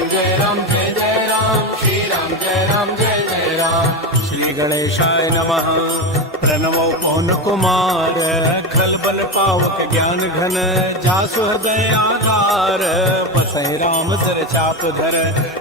जय राम जय जय राम, श्री राम जय राम जय जय राम। श्री गणेशाय नमः। प्रणवो पवन कुमार, खलबल पावक ज्ञान घन, जासु हृदय आधार, बसहि राम सर चाप धर,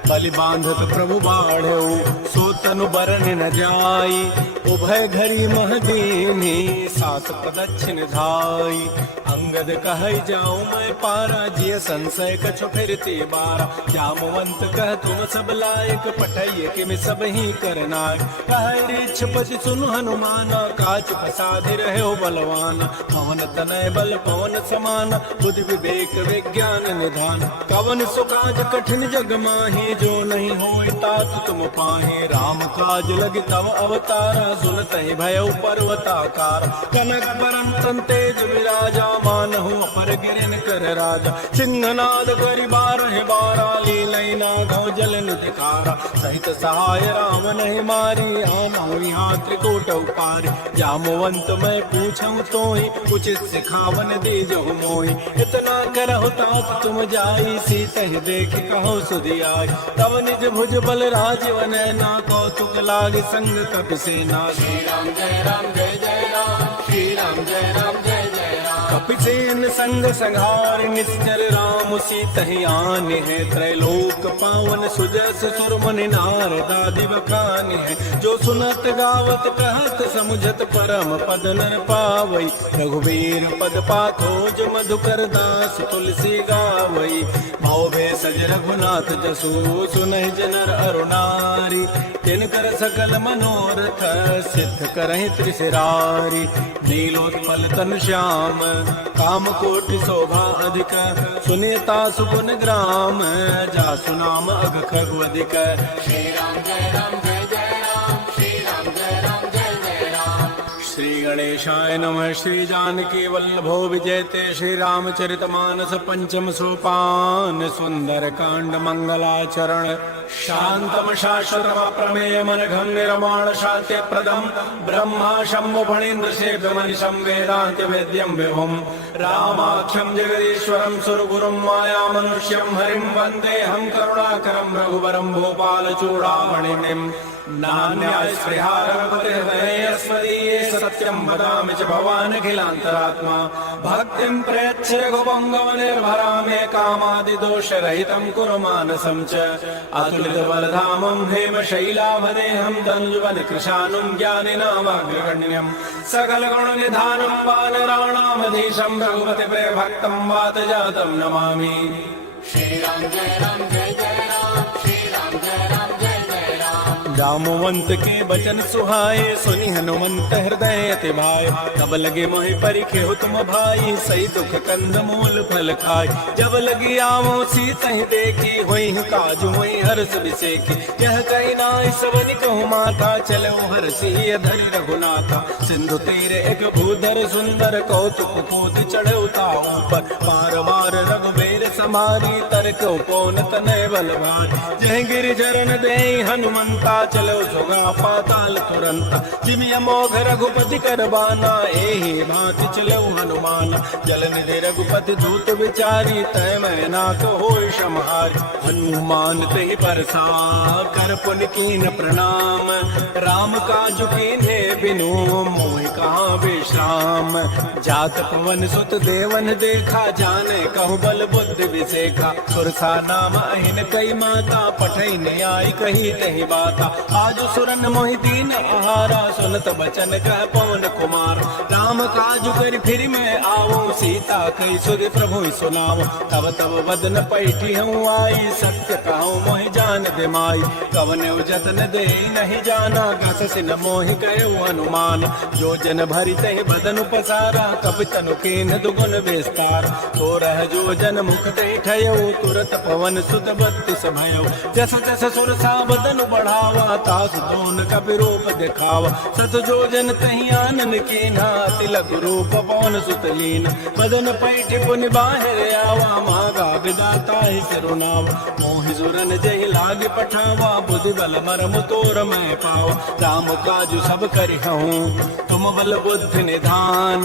बलि बांधत प्रभु बाढ़ो, सो तनु बरन न जाई, उभय घरी महदीनी, सास प्रदक्षिण धाई। अंगद कहै जाऊं मैं पारा, जिय संशय कछु फिरती बारा, जामवंत कह तुम सब लायक, पठैय कि मैं सब ही करनाय। कहै ऋक्षपति सुनु हनुमाना, काच प्रसादि रहो बलवान, पवन तनय बल पवन समान, बुद्धि विवेक विज्ञान निधान। कवन सुकाज कठिन जग माही, जो नहीं होय तात तुम पाहे, राम काज लग तव अवतारा, सुनतहि भयउ पर्वताकार। कनक बरन तन तेज विराजा, मानहु अपर गिरन कर राजा, सिंहनाद करि बारह बारा, लीलई नागौ जल निधिकारा। सहित सहाय राम नहीं मारी, आनहु यहाँ त्रिकूट उपारी। जामवंत मैं पूछऊं तोहि, उचित सिखावन दीजहु मोहि। इतना करहु तात तुम जाई, सीतहि देख कहो सुधि आई। तब निज भुज बल राजीव नैना, कौतुक लाग संग कपि सेना। श्री राम जय राम जय जय राम, श्री राम जय राम जय जय राम। कपिसेन संग संहार, निश्चर राम सीतहि आने हैं, त्रैलोक पावन सुजस सुर मुनि नारद बखाने हैं। जो सुनत गावत कहत समुझत, परम पद नर पावई। रघुवीर पद पाथोज मधुकर दास, तुलसी गावई। भौवे सज रघुनाथ जसु, सुनहि जनर अरुणारी। तिनकर सकल मनोरथ, सिद्ध करहि त्रिशिरारी। नीलोत्पल तन श्याम, काम कोटि शोभा अधिक, सुनीता सुगुन ग्राम, जासु नाम अघ खगवदिक। श्री राम जय राम जय जय राम, श्री राम जय राम जय जय राम। श्री गणेशाय नमः। श्री जानकी वल्लभो विजयते, श्री रामचरित मानस पंचम सोपान, सुंदर कांड मंगलाचरण। शांतम शाश्वतम प्रमेय मनघम निर्माण शांति प्रदम, ब्रह्मा शंभु फणीन्द्र शेख मनिषं वेदांत वेद्यम विभुम। रामाख्यम जगदीश्वरम सुरगुरुम माया मनुष्यम हरिम, वंदे हम करुणाकरम रघुवरम भूपाल चूड़ामणिनिम। नान्यास्पृहारमपरिहृदये स्मदीये, वदामि च भवानखिलान्तरात्मा। भक्तिं प्रयच्छ रघुपङ्गव निर्भरा मे, कामादिदोषरहितं कुरु मानसं च। अतुलितबलधामं हेमशैलाभदेहं, तनुजवनकृशानुं ज्ञानिनामाग्रगण्यं। सकलगुणनिधानं वानराणामधीशं, रघुपति प्रियभक्तं वातजातं नमामि। श्री राम जय राम जय जय राम, श्री राम जय राम जय जय राम। जामवंत के बचन सुहाए, सुनि हनुमंत हृदय अति भाए। तब लगे मोहि परिखे तुम भाई, सही दुख कंद मूल फल खाय। जब लगी आवो सीतहि देखी, होई काजु होई हर्ष विसेखी। यह कही नाई सबनि कहु माता, चलो हर्षि धरि रघुनाथा। सिंधु तीर एक भूधर सुंदर, कौतुक कूद चढ़े ताऊ पर। बार बार रघुबीर समारी, तरक कौन तनय बल भारी। जय गिरिचरण देहि हनुमंता, चलो सुगा पाताल तुरंत। जिमि अमोघ रघुपति करबाना, एहि भांति चलो हनुमान। जल निधि रघुपति दूत विचारी, तय मैं नाथ होय समारी। हनुमान तेहि परसा, कर पुन कीन प्रणाम। राम काज कीन्हे बिनु, मोहि कहाँ विश्राम। जात पवन सुत देवन देखा, जाने कहु बल बुद्धि विसेखा। सुरसा नाम अहिन कई माता, पठै न्याय कही तहि बाता। आज सुरन मोहि दीन आहारा, सुनत बचन कह पवन कुमार। राम काज कर फिर मैं आऊं, सीता कई सुधि प्रभु सुनाऊं। तब तब बदन पैठी हूँ आई, सत्य कहूँ मोहि जान दे माई। कवन जतन दे नहीं जाना, गस सिन मोहि कहो हनुमान। जो जन भरि तहि बदन पसारा, कपि तनु कीन्ह दुगुन विस्तार। तो रह जो जन मुख तहि ठयो, तुरत पवन सुत बत्तिस भयो। जस जस सुरसा बदन बढ़ावा, तासु तोन कपि रूप दिखावा। सत जो जन तहि आनन कीन्हा, तिलक रूप पवन सुत लीन। बदन पैठ पुनि बाहिर आवा, मागा विदाता ही सिरुनावा। मोहि सुरन जहि लाग पठावा, बुद्धि बल मरम तोर मैं पावा। राम काजु सब करिहूँ, तुम बल बुद्धि निधान,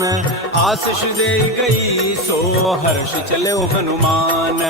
आशीष दे गई सो हर्ष चले हनुमान।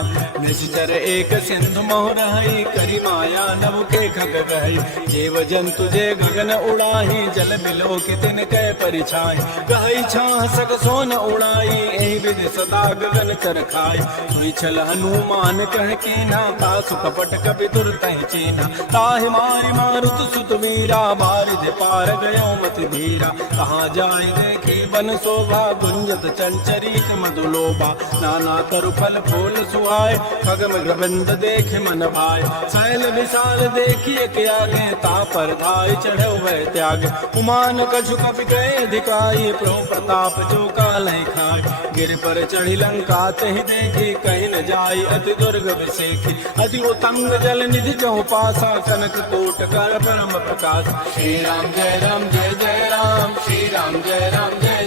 निश्चर एक सिंधु मोह रही, करी माया नभ के खग गई। जीव जंतु जे गगन उड़ाही, जल बिलो की तिन कै परिछाई। गई छाह सक सोन उड़ाई, एहि विधि सदा गगन कर खाई। हुई छल हनुमान कह कीना, तासु कपट कपि दुर्तहि चीना। ताहि मारि मारुत सुत वीरा, बारिधि पार गयो मति धीरा। कहाँ जाय देखी बन शोभा, गुंजत चंचरीक मधुलोभा। नाना तरु फल फूल सुहाय, खग मृगबंध देख मन भाय। शैल विशाल देखिए के आगे, ता पर धाय चढ़ो वह त्याग। उमान कछु कपि गए अधिकाई, प्रभु प्रताप जो कालहि खाय। गिर पर चढ़ी लंका तहि देखी, कहीं न जाई अति दुर्ग विसेखी। अति उत्तंग जल निधि जहु पासा, कनक कोट कर परम प्रकाश। श्री राम जय राम, श्री राम जय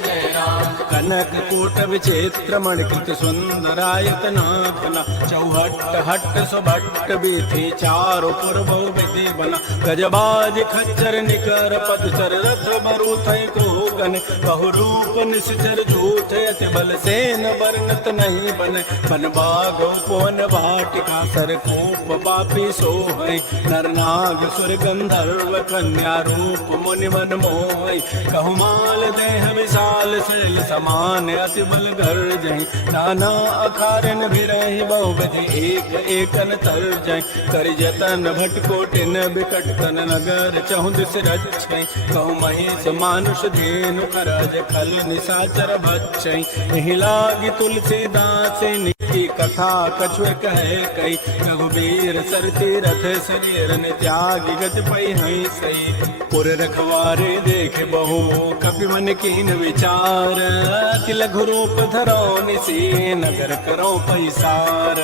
जय राम। कनक कोट विचित्र मणिकृत सुंदरायतना घना। चौहट्ट हट्ट सुभट्ट बीथी, चारों पूर्व विधि बना। गजबाज खच्चर निकर पदचर, रथ मरुथै क्रोगन। बहुरूप निश्चर झूठ, अति बल सेन वर्णत नहीं बन। बन बाग उपवन वाटिका, सर कोप पापी सोहै। नर नाग सुर गंधर्व कन्या, रूप मुनि मन मोहै। कहमाल देह विशाल, शैल समान अति बल गर्जहि। नाना अकारन भिरहि, बहुविधि एक एकन तरजहि। कर जतन भटकोटिन, बिकट तन नगर चहु दिस रक्षै। कहु महेश मानुष धेनु, करज खल निशाचर भक्षै। एहि लागी तुलसीदास, निकी कथा कछुए कहे कई। रघुबीर सर तीरथ, शरीर त्यागी गति पै हई सई। पुर रखवारे देख बहु, कपि मन कीन विचार। तिलघु रूप धरो निसी, नगर करो पैसार।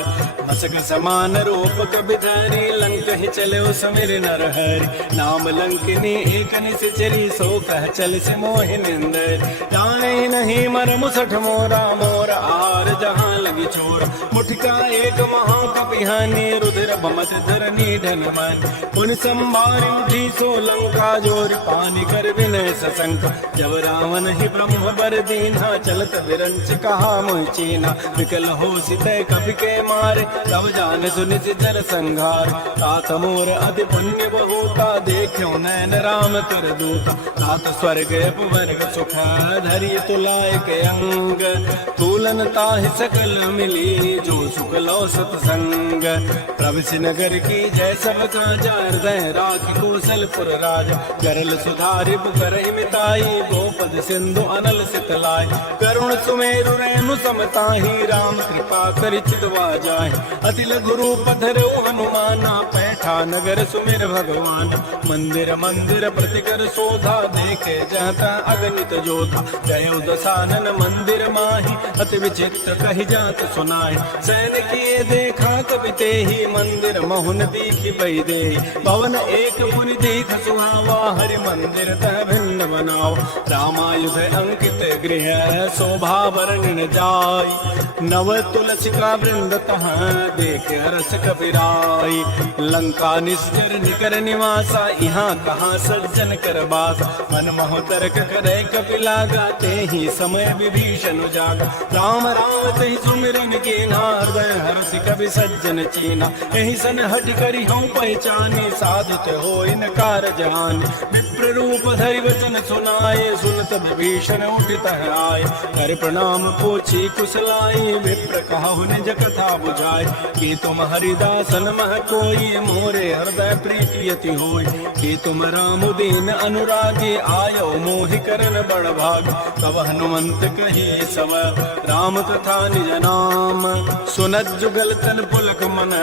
मसक समान रूप कपि धरी, लंक ही चले समीर नर हरि। नाम लंकिनी एक निश्चरी, सो कह चल से मोहि निंदर। जाने नहीं मर मुसठ मोरा, मोर आर जहाँ लगी चोर। मुठका एक महाकपिहानी, रुद्र भमत धरनी धन मन। पुन संभारी उठी सो लंका, जोर पानी कर विनय सशंक। जब रावण ही ब्रह्म बर दीना, चलत विरंच कहा मोहि चीना। विकल हो सितय कपि के मारे, तब जान सुनिश्चर संघार। तात मोर अति पुण्य बहुता, देखो नैन राम कर दूता। तात स्वर्ग अपवर्ग सुख, धरि तुलाय के अंग। तूलन ताहि सकल मिली, जो सुख लो सतसंग। प्रविश नगर की जय सब काजा, हृदय राख कौशलपुर राजा। गरल सुधारि पुकरहि मिताई, गोपद सिंधु अनल सितलाय। करुण सुमेरु रेणु समताहि, राम कृपा करि चितवा जाहि। अति लघु रूप धरऊ हनुमाना, पैठा नगर सुमिर भगवान। मंदिर मंदिर प्रतिकर शोधा, देखे जहता अगणित जोधा। जय दसानन मंदिर माहि, अति विचित्र कहि जात सुनाहि। सैन किए देखा कबि तेहि, मंदिर महुन दीखि पै देहि। भवन एक पुनि दीख सुहावा, हरि मंदिर तह भिन्न बनाओ। रामायुध अंकित गृह, शोभा वर्णन जाय। नव तुलसी का वृंद तह, देख रस कपिराई। लंका निश्चर निकर निवासा, यहाँ कहाँ सज्जन कर बासा। मन मोह तर्क करे कपि लागा, तेहि समय विभीषण जागा। राम राम तहि सुमिरन कीना, हृदय हर्षि कपि सज्जन चीना। एहि सन हठ करि हूँ पहचानी, साधुत हो इन कारज हानि। विप्र रूप धरि वचन सुनाए, सुनत विभीषण उठित आए। कर प्रणाम पूछी कुशलाई, विप्र कहु निज कथा बुझाए। कि तुम हरिदासन मह कोई, मोरे हृदय प्रीति यति होय। कि तुम राम दीन अनुरागी, आयो मोहि करन बड़ भाग। तब हनुमंत कही सब, राम कथा निज नाम। सुनत जुगल तन पुलक मन,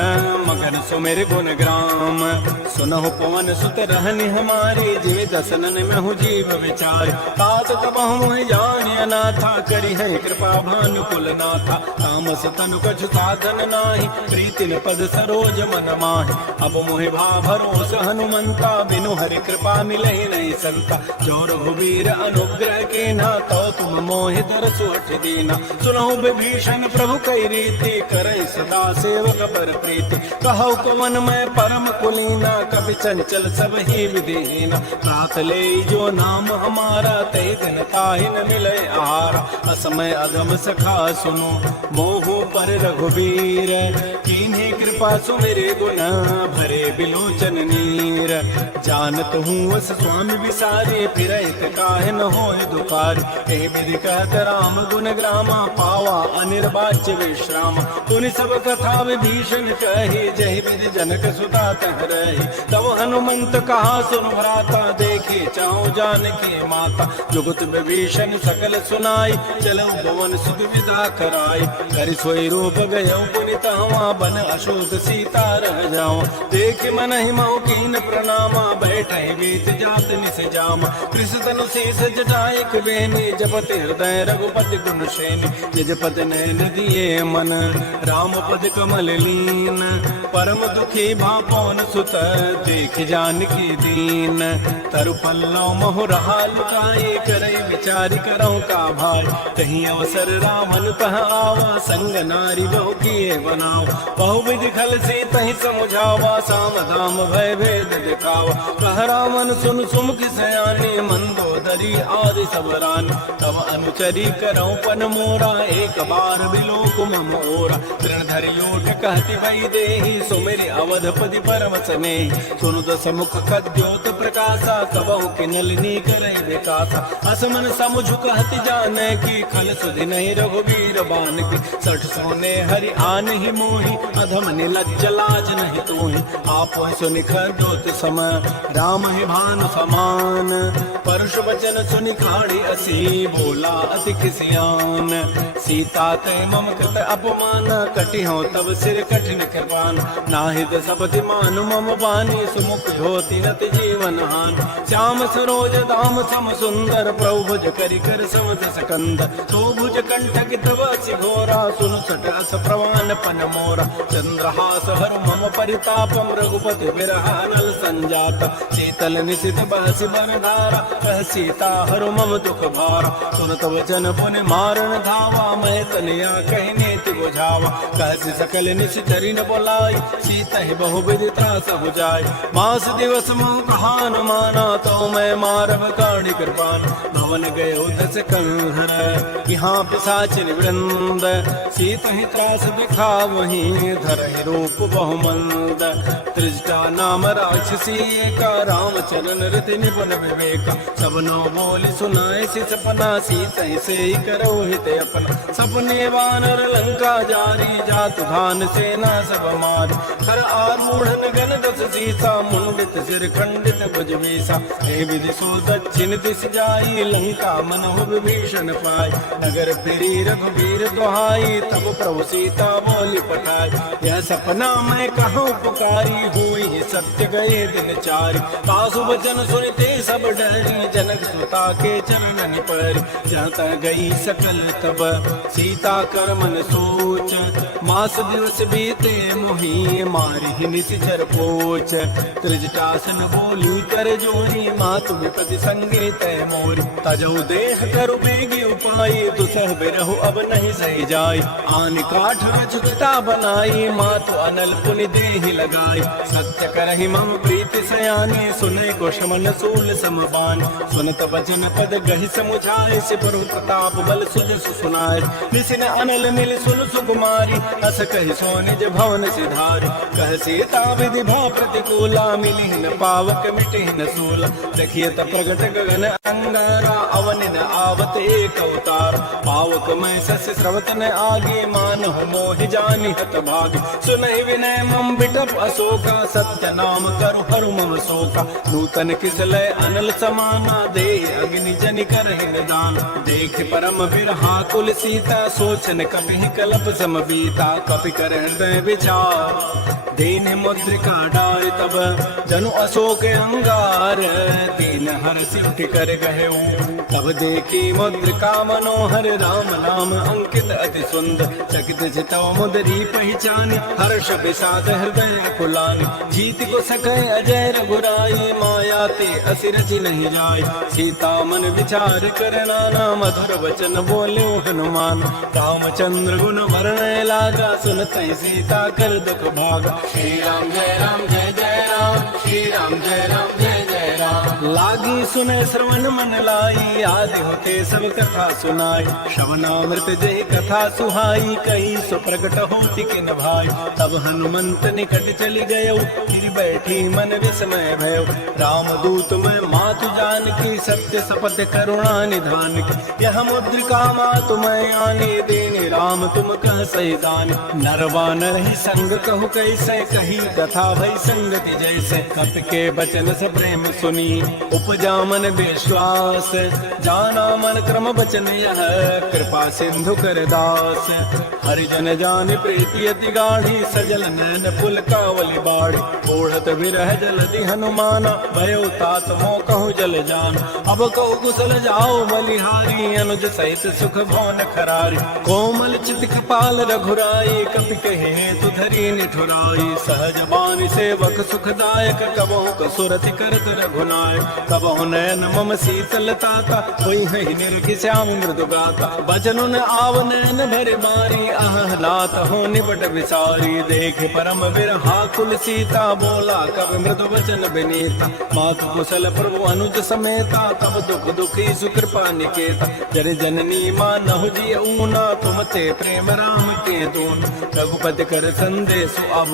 मगन सुमिर गुण ग्राम। सुनहु पवन सुत रहनि हमारे, जीव दसनन महु जीव विचार। तात तब मोहि जानि अनाथा, करि है कृपा भानुकुल नाथा। तामस तनु कछु साधन नाही, प्रीति न पद सरोज मन माहि। अब मोहि भा भरोस हनुमंता, बिनु हरि कृपा मिलहि नहीं संता। जो रघुबीर अनुग्रह कीन्हा, तो तुम मोहि दरसु हठ दीना। सुनहु विभीषण प्रभु कई रीति, करहि सदा सेवक पर प्रीति कहु कवन मैं परम कुलीना कभी चंचल सब ही विधिहीना प्रात ले जो नाम हमारा ते दिन ताहि न मिले आहार असमय अगम सखा सुनो मोहु पर रघुवीर कीन्ही कृपा सुमेरे गुण भरे बिलोचन नीर जानत हूँ अस स्वामी विसारे फिरत काहे न होय दुखार ए विधि कहत राम गुण ग्रामा पावा अनिर्वाच्य विश्राम तुनि सब कथा विभीषण कही जय विधि जनक सुता तह रही तब हनुमंत कहा सुन भ्राता देखे चाहूं जानकी माता जुगत विभीषण सकल सुनाई चलो भुवन सुख विदा कराई कर सोई रूप गयो पुनितवा बन अशोक सीता रह जाओ देख मन ही मऊ कीन प्रणामा बैठे बीत जात निस जामा कृष्ण तनु शीस जटाए बेनी जपत हृदय रघुपति गुण श्रेणी जजपत नैन दिए मन राम पद कमल लीन परम दुखी भापौन सुत देख जानकी दीन तरु पल्लव मोह रहा लुकाए करे विचारी करौ का भार कहीं अवसर रामन तह आवा संग नारी बहु किए बनाओ बहु विधि खल से तही समुझावा साम धाम भय भेद दिखावा कह रामन सुन सुमुख सयानी मंदोदरी आदि सब रानी तब अनुचरी करौ पन मोरा एक बार बिलोक मम ओरा तृणधर योट कहति भई देहि सुमेरि अवधपति परम स्नेहि सुनु दस मुख कद्योत प्रकाशा सबहु किनलिनी करे विकासा असमन समुझ कहति जाने की खल सुधि नहीं रघुवीर बान की सठ सोने हरि आन ही मोहि अधम निलज्ज लाज नहीं तोहि आप सुनि खद्योत समय राम ही भान समान परुष वचन सुनि खाड़ी असी बोला अति किसियान सीता ते मम कृत अपमान कटि हो तब सिर कठिन कृपान नाहित सबति मानु मम बानी सुमुख धोति नत जीवन हान श्याम सरोज दाम सम सुंदर प्रभु भुज करि कर समत सकंदर तो भुज कंठ की तब असि घोरा सुनु सट अस प्रवान पन मोरा चंद्रहास हर मम परितापम रघुपति विरह नल संजात शीतल निशित बहसि बरधारा कह सीता हर मम दुख भारा सुनत वचन पुनि मारन धावा मैं तनिया कहने ति बुझावा कहसि सकल निश्चरी न बोलाई सीता ही बहु विधि त्रास हो जाय मास दिवस मोह कहान माना तो मैं मारव काणी कृपान भवन गयो दस कंहर यहाँ पिशाचिन वृंद सीता ही त्रास दिखावही धर रूप बहुमंद त्रिजटा नाम राक्षसी का राम चरण रति निपुण विवेक सबनो बोली सुनाए से सपना सीता से ही करो हित अपना सपने वानर लंका जारी जात धान सेना सब मार हर आरूढ़ गन दस सीसा मुंडित सिर खंडित भुज वीसा हे विधि सो दक्षिण दिश जाई लंका मनहु विभीषण पाई नगर फिरी रघुवीर दुहाई तब प्रभु सीता बोली पठाई यह सपना मैं कहूँ पुकारी हुई सत्य गए दिन चारि पासु वचन सुनते सब डरी जनक सुता के चरण पर जाता गई सकल तब सीता कर मन सोच मास दिवस बीते मोही मारी निशिचर पोच त्रिजटासन बोली कर जोरी मातु विपति संगे तय मोरी तजौ देख कर बेगी उपाई दुसह बिरहु अब नहीं सही जाय आन काठ रचुता बनाई मातु अनल पुनि देहि लगाई सत्य करहि मम प्रीति सयानी सुने गोशमन सूल समबान सुनत वचन पद गहि समुझाए से प्रभु प्रताप बल सुजस सुनाए निसिन अनल मिल सुन सुकुमारी अस कहि सो निज भवन सिधारी कह सीता विधि भा प्रतिकूला मिली न पावक मिटे न सूला देखिए त प्रगट गगन अंगारा अवनिन आवत एक अवतार पावक मैं सस स्रवत न आगे मान हो मोहि जानि हत भाग सुनहि विनय मम बिटप अशोका सत्य नाम करु हरु मम शोका नूतन किसलय अनल समाना दे अग्नि जनि करहि निदान देख परम बिरहा कुल सीता सोचन कपि कलप सम बीता कपि कर हृदय विचार दीन मुद्रिका डारि तब जनु अशोक अंगार दीन हर्षि उठ कर गहे तब देखी मुद्रिका मनोहर राम नाम अंकित अति सुंदर चकित चितव मुदरी पहचान हर्ष विषाद हृदय कुलान जीत को सके अजय रघुराई माया ते असिरज नहीं जाय सीता मन विचार कर नाना मधुर वचन बोले हनुमान रामचंद्र गुण वर्ण लागे लागा, सुनते सीता कर दुख भागा। श्री राम जय राम जय जय राम, श्री राम जय राम जय जय राम। लागी सुने श्रवण मन लाई, आदि होते सब कथा सुनाई। श्रवणामृत जय कथा सुहाई, कही सो प्रकट होती के न भाई। तब हनुमंत निकट चली गयो, फिर बैठी मन विस्मय भयो। राम दूत में मातु जान की, सत्य शपथ करुणा निधान की। यह मुद्रिका मातु मैं आने देने, राम तुम कह सही दान। नरवानर ही संग कहु कैसे, कही कथा भई संगति जैसे। कपि के बचन से प्रेम सुनी, उपजा मन विश्वास। जाना मन क्रम वचन यह, कृपा सिंधु कर दास। हरिजन जान प्रीति अति गाढ़ी, सजल नैन पुलकावली बाढ़ी। ओढ़त विरह जलधि हनुमाना, भयो तात मोह कहूँ जल जान। अब कहु कुशल जाओ बलिहारी, अनुज सहित सुख भवन खरारी। कोमल चित कपाल रघुराई, कपि कहे तु धरी निठुराई। सहज बानी सेवक सुखदायक, कबहु कसुरति करत रघुनायक। कबहु नयन मम शीतलताता, होई है निर्घ श्याम मृदु गाता। बचन आव नयन भर बारी, आहलात हो निबट विसारी। देख परम बिरहा कुल सीता, बोला कवि मृदु वचन विनीता। मातु कुशल प्रभु अनुज समेता, तब दुख दुखी सुकृपा निकेता। जर जननी मानहु जिय ऊना, तुम ते प्रेम राम के दून। रघुपति कर संदेश अब,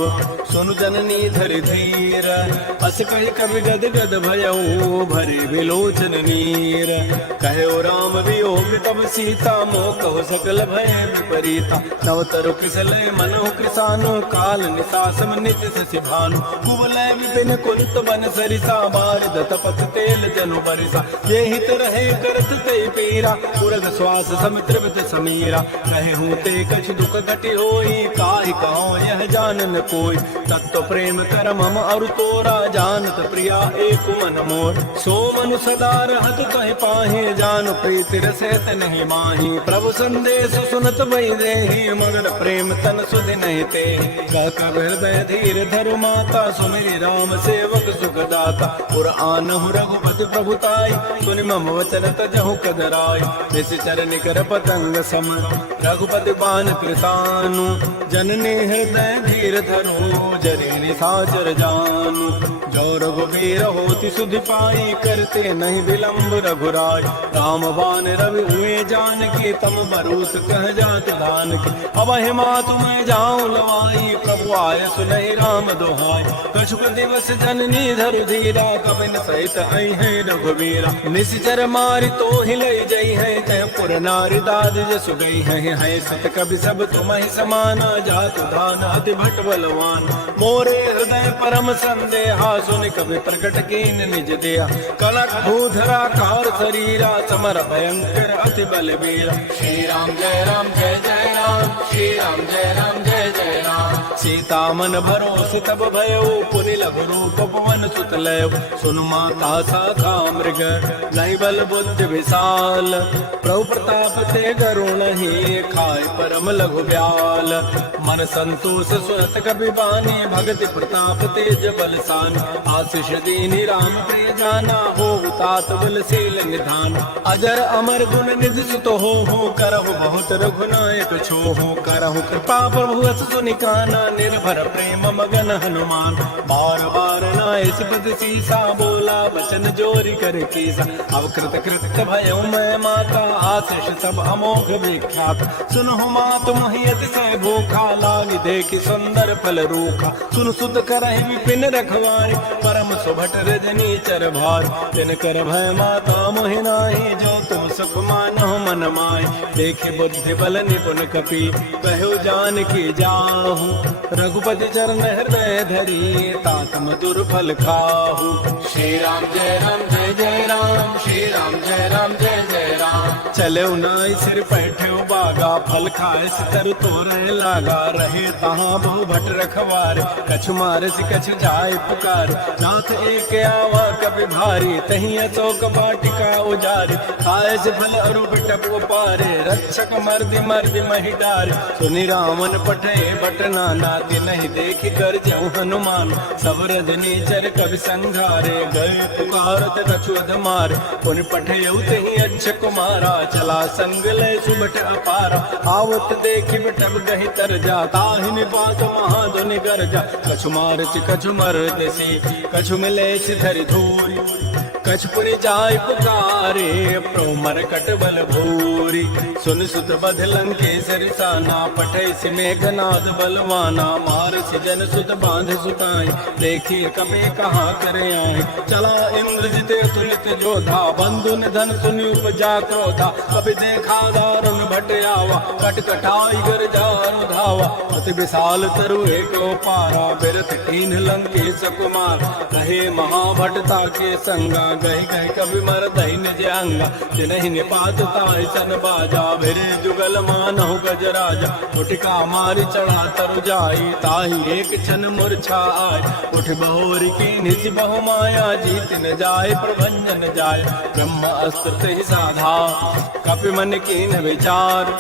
सुनु जननी धरि धीर। अस कहि कवि गद गद भयऊ, भरे विलोचन नीर। कहो राम वियोग तब सीता, मोह कहो सकल भय विपरीता। नव तरु किसलय मनोह कृसानु, काल निसासम निज शशि भानु। कुवलय विपिन कुरुत बन सरिसा, बारिद तपत तेल जनु बरिसा। ये हित रहे करत ते पीरा, उरग श्वास समित्रिवत समीरा। कहे हूँ ते कछ दुख घटि होई, काहि कहो यह जानन कोई। तत्व प्रेम कर मम अरु तोरा, जानत प्रिया एक मन मोर। सो मनु सदा रहत कहि पाहि, जान प्रीति रसैत नहीं माही। प्रभु संदेश सुनत भई देहि, मगन प्रेम तन सुधि नहीं ते। कह हृदय धीर धरु माता, सुमिरि राम सेवक सुख दाता। पुर आनहु रघुपति प्रभुताई, सुनि मम वचन तजहु कदराई। निश्चर निकर पतंग सम, रघुपति बान कृतानु। जननी हृदय धीर धरु, जरि निशाचर जानु। जो रघुबीर होति सुधि पाई, करते नहीं विलंब रघुराई। राम बान रवि हुए जानकी, तम बरूस कह जात दान की। अब हे मातु मैं जाऊं लवाई, प्रभु आय सुनहि राम दोहाई। कछुक दिवस जननी धरु धीरा, कबिन सहित आई है रघुबीरा। निश्चर मारि तो हिलई जई है, तह पुर नारी दाद जसु गई है। सत कवि सब तुम्हि समाना, जातु दान अति भट बलवान। मोरे हृदय परम संदेहा, सुनि कवि प्रकट कीन निज दिया। कलक भूधरा कार शरीरा, समर भयंकर अति बलबीरा। श्री राम जय राम जय जय राम, श्री राम जय राम जय जय राम। सीता मन भरोसे तब भयो, पुनि लघु रूप पवन सुत लयो। सुन माता शाखा मृग, नहीं बल बुद्धि विशाल। प्रभु प्रताप ते गरुणहि, खाय परम लघु ब्याल। मन संतोष सुनत कबि बानी, भगति प्रताप तेज बलसान। आशीष दीनि राम प्रिय जाना, हो तात बलशील निधान। अजर अमर गुण निधि सुत हो, करहु बहुत रघुनायक छोहो। करहु कृपा प्रभु अस सुनिकाना, निर्भर प्रेम मगन हनुमान। बार बार नाय सिपत सीसा, बोला बचन जोरी कर कीसा। अब कृत कृत भयो मैं माता, आशीष सब अमोघ विख्यात। सुनहु मातु महियत से भूखा, लागी देखि सुंदर फल रूखा। सुन सुत करहि विपिन रखवारी, परम सुभट रजनी चर भार। तिन कर भय माता मोहि नाहि, जो तुम सुख मानहु मन माहि। देखे बुद्धि बल निपुण कपि, कहो जान की जाहु। रघुपति चरण हृदय धरी, तात मधुर फल खाहु। श्री राम जय राम जय जय राम, श्री राम जय राम जय जय राम। चले नाई सिर बैठे बागा, फल खाए सितर तोरे लागा। रहे तहाँ बहु भट रखवार, कछु मार सि कछु जाय पुकार। नाथ एक आवा कभी भारी, तही अशोक वाटिका उजारी। खाए से फल अरु बिटप पारे, रक्षक मर्दि मर्दि महि डारे। सुनि रामन पठे बट नाना, नहीं देखि कर जऊ हनुमान। सब रजनी चर कवि संघारे, गए पुकारत कछु अध मार पुन पठयउ तहि अच्छ कुमारा चला संग ले सुबट अपारा आवत देखि बटब गहि तर जा ताहि निपात महाधुनि गरजा कछु मारच कछु मर्दसी कछु मिले धरि धूरी कछ पुनि जाय पुकारे प्रोमर कटबल भूरी सुन सुत बध लंकेसरि साना पठै सि मेघनाद बलवाना मार सि जन सुत बांध सुताई देखी कपे कहा करे आए चला इंद्रजित तुलित जोधा बंधु निधन सुनि उपजा क्रोधा कपि देखा दारुण भट आवा कट कटाई गर जारु धावा अति विशाल तरु एक पारा बिरथ कीन लंकेश कुमार रहे महाभटता के संगा गहि गहि कवि मर दैन जंगा जिनहि निपात ताहि सन बाजा भिरे जुगल मानहु गज राजा उठका मारि चढ़ा तरु जाई ताहि एक क्षण मूर्छा आय उठ बहोरी की निज बहु माया जीत न जाय प्रभंजन जाय ब्रह्म अस्त्र तहि साधा कपि मन कीन विचार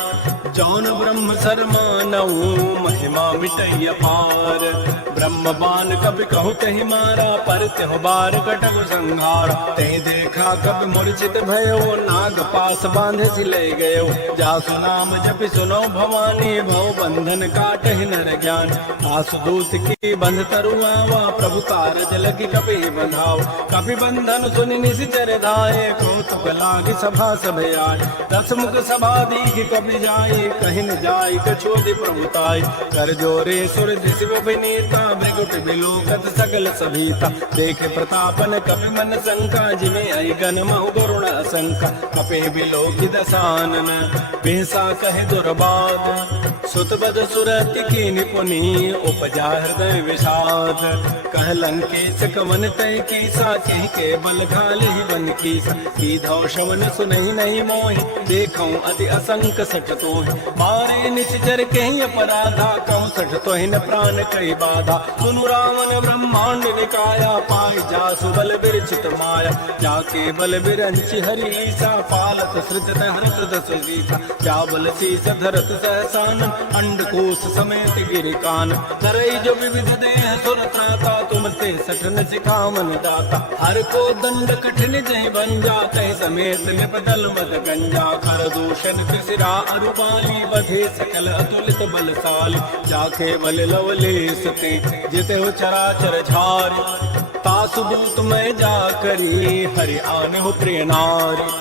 जौन ब्रह्म शर्मानऊ महिमा मिटय पार ब्रह्म बान कपि कहु तहि मारा पर त्यहु बार कटक संहार तहि देखा कपि मूर्छित भयो नाग पास बांधे सि ले गयो जासु नाम जपि सुनो भवानी भव बंधन काटहि नर ज्ञान आसु दूत की बंध तरुआवा प्रभु कारज लगी कपि बंधाव कपि बंधन सुनि निश्चर धाये कौतुक लागी सभा सभयाय दस मुख सभा दीघ कपि जाई कहि न जाई कछोदि प्रभुताई कर जोरे सुर शिव विनीता भृगुट बिलोकत सकल सभीता देखे प्रतापन कपि मन शंका जिमे आई गण महु गरुण शंका कपि बिलोकि दसानन बेसा कहे दुर्बाद सुत बद सुरति की निपुनि उपजा हृदय विषाद कह लंकेश कवन तय की साची के बल घाल ही बन की सीधौ शवन सुनहि नहीं मोहि देखौ अति असंक सठ तोहि मारे निश्चर कहीं अपराधा कहूँ सठ तोहि न प्राण कई बाधा सुनु रावण ब्रह्मांड निकाया पाई जासु बल बिरचित माया जाके बल बिरंचि हरि ईसा पालत सृजत हरत दस सीता जा बल शीस धरत सहसान अंडकोश समेत गिरिकान करई जो विविध देह सुर त्राता तुम ते सठन सिखावन दाता हर को दंड कठिन जय बन जाते समेत निपदल मद गंजा कर दूषण किसिरा अरुपाली बधे सकल अतुलित बलशाली जाके बल लवलेस ते जिते हो चराचर झारी तासु दूत मैं जा करी हरि आने हो प्रिय नारी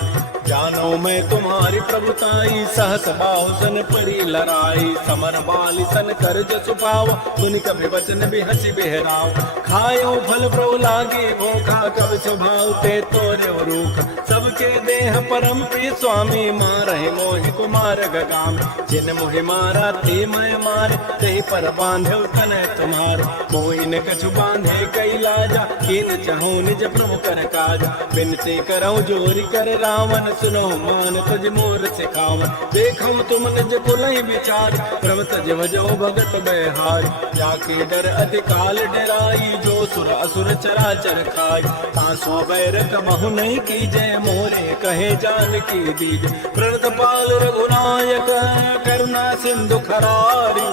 जानो मैं तुम्हारी प्रभुताई सहस बाहु सन परी लड़ाई समर बाली सन कर जसु पाव सुनि कभी वचन भी हंसी बेहराव खायो फल प्रभु लागे भूखा कब स्वभाव ते तोरे रूख सबके देह परम प्रिय स्वामी मारहि मोहि कुमार गगाम जिन मोहि मारा ते मैं मारे ते पर बांधे तन तुम्हारे मोहि न कछु बांधे कई लाजा किन चाहो निज प्रभु कर काजा बिनती करऊं जोरी कर रावण सुनो मान तुझ मोर सिखावन देखो तुम निज कुलई विचार प्रभ तज भजो भगत बेहार जाके डर अति काल डराई जो सुर असुर चराचर खाई तासो बैर कबहु नहीं की जय मोरे कहे जान की दीज प्रणत पाल रघुनायक करुणा सिंधु खरारी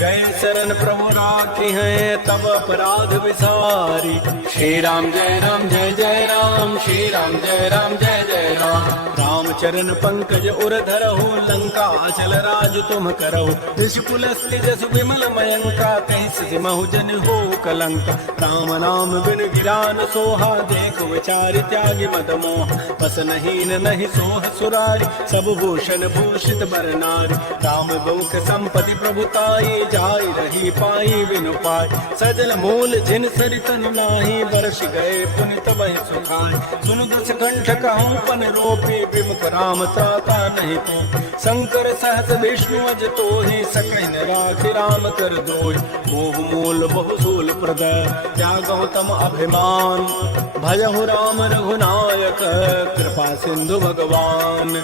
गए शरण प्रभु राखी है तब अपराध विसारी श्री राम जय राम श्री राम जय जय राम राम चरण पंकज उर धरहु लंका अचल राज तुम करहु ऋषिकुलस्ति जसु विमल मयंका कहि महु जन हो कलंक राम नाम बिन गिरान सोहा देख विचारि त्यागी मद मोह बस नहीं सोह सुरारी सब भूषण भूषित बर नारी राम मुख संपत्ति प्रभुताई जाय रही पाई बिनु पाई सजल मूल जिन सरितन नाही बरस गए पुनित वही सुखाय सुनु दस कंठ कहूँ पन रोपी विमुख राम त्राता नहीं तो शंकर सहस विष्णु अज तो ही सकन राखि राम कर दोष मोह मूल बहुसूल प्रद त्यागो तम अभिमान भजहु राम रघुनायक कृपा सिंधु भगवान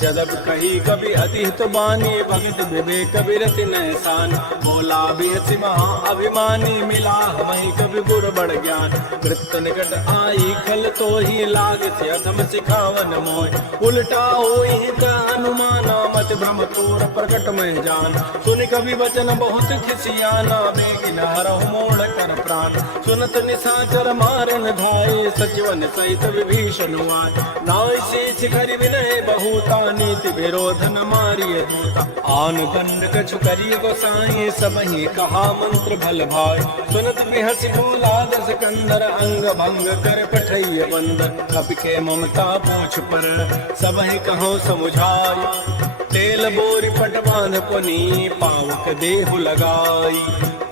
जदब कही कभी अतिहित बानी भगत विवेक विरति नैसान बोला भी महा अभिमानी मिला हमें कभी गुर बड़ ज्ञान कृत निकट आय आई खल तो ही लाग से अधम सिखावन मोय उल्टा होई का हनुमाना मत भ्रम तोर प्रकट में जान सुन कवि वचन बहुत खिसियाना बेगिन हरहु मोड़ कर प्राण सुनत निशाचर मारन धाये सचिवन सहित विभीषण आए नाय शीश करि विनय बहुता नीति विरोधन मारिय दूता आन दंड कछु करिय गोसाई सबहि कहा मंत्र भल भाई सुनत बिहसि बोला दस कंदर अंग भंग कर पठैय बंदर कपि के ममता पूछ पर सबहि कहो समुझाई तेल बोरी पट बांध पुनी पावक देहु लगाई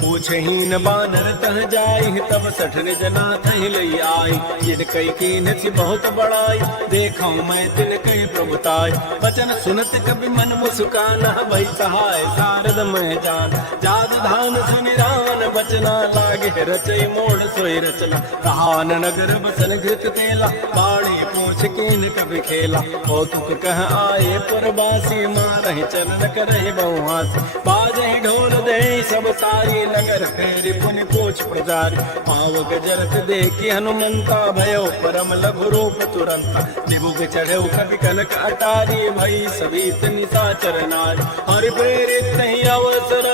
पूछहीन बानर तह जाई तब सठ निज नाथ ही लई आई जिन कई कीन सी बहुत बड़ाई देखा मैं तिन कई प्रभुताई वचन सुनत कभी मन मुस्काना भई सहाय शारद मैं जान जाद धान सुनि रावण बचना लागे रचई मोड़ सोई रचना कहान नगर बसन घृत तेला बाड़ी पूछ कीन कभी खेला कौतुक कह आए पुरबासी मारहि चरण करहि बहुहास बाजहि ढोल दे सब सारी नगर फेरि पुनि पूछ प्रजारी पावक जरत देखि हनुमंता भयो परम लघु रूप तुरंता दिबुक चढ़ऊ कवि कनक अटारी भई सभी निशाचर नारी हरि प्रेरित नहीं अवसर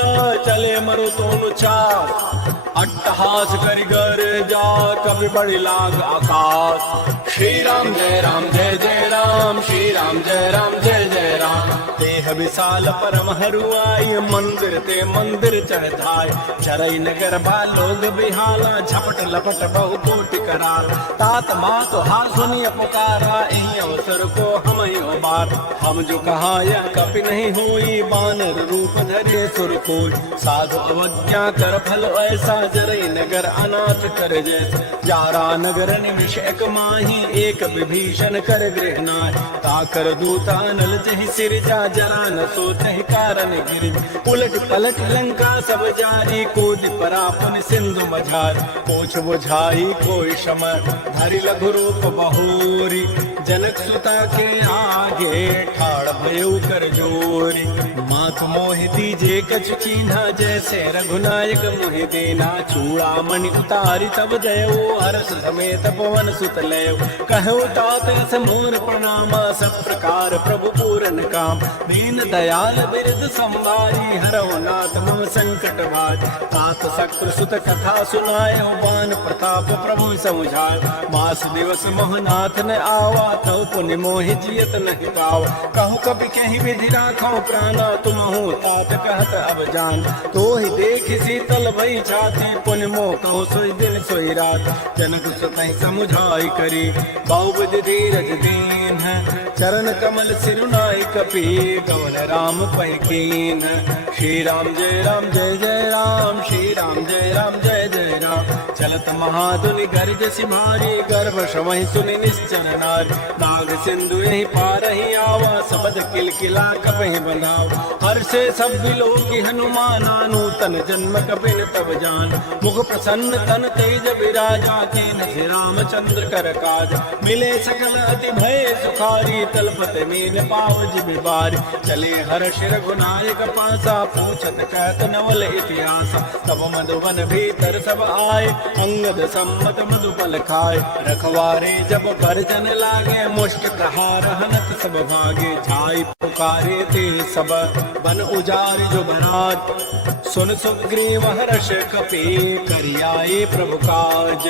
चले मरु तोनु चार अट्टहास करि गर जा कवि बड़ी लाग आकाश श्री राम जय जय राम श्री राम जय जय राम देह विशाल परम हरुआई मंदिर ते मंदिर चढ़ाई चरई नगर बालोग बिहाला झपट लपट बहु कोटि करार तात मात हार सुनिय पुकारा यही अवसर को हम ही बार हम जो कहा यह कपि नहीं हुई बानर रूप धरे सुर कोई साधु अवज्ञा कर फल ऐसा जरई नगर अनाथ कर जैसा जारा नगर निमिष एक माही एक विभीषण कर गृह नाय ताकर दूता नल जहि सिर जा जरा न सोते कारण गिर उलट पलट लंका सब जारी कूद परा पुन सिंधु मझार पूछ बुझाई कोई शमर धरि लघु रूप बहोरी जनक सुता के आगे ठाड़ भयउ कर जोरी माथ मोहि दीजे कछु चीन्हा जैसे रघुनायक मोहि देना चूड़ामणि उतारी तब जयो हर्ष समेत पवन सुत लयो कहु तात अस मोर प्रणामा सब प्रकार प्रभु पूरन काम दीन दयाल बिरद संभारी हरौ नाथ मम संकट भाज तात सक्र सुत कथा सुनाए बान प्रताप प्रभु समुझाए मास दिवस मोहनाथ न आवा तव पुनि मोहि जियत नहीं पाव कहु कभी कहीं विधि राखो प्राणा तुम हो तात कहत अब जान तो ही देख शीतल भई छाती पुनि मोह कहु सोई दिन सोई रात जनक सुतहि समुझाई करी बहुविध धीरज दीन है चरण कमल सिरुनाई कपि कवन राम पै कीन श्री राम जय जय राम श्री राम जय जय राम चलत महाधुनि गर्ज सिमारी गर्भ शवहि सुनि निश्चर नारी नाग सिंधु यही पार ही आवा सबद किलकिला कपहि बनाव हर्षे सब बिलोकी हनुमाना नूतन जन्म कपिन तब जान मुख प्रसन्न तन तेज विराजा कीन श्री रामचंद्र कर काज मिले सकल अति भय सुखारी तलपत मीन पावज बिबारी चले हर्ष रघुनायक पासा पूछत कहत नवल इतिहास तब मधुवन भीतर सब आए अंगद सम्मत मधुपल खाए रखवारे जब परजन लागे मुष्ट प्रहार हनत सब भागे छाई पुकारे ते सब बन उजारि जो बरात सुन सुग्रीव हर्ष कपि करियाए प्रभु काज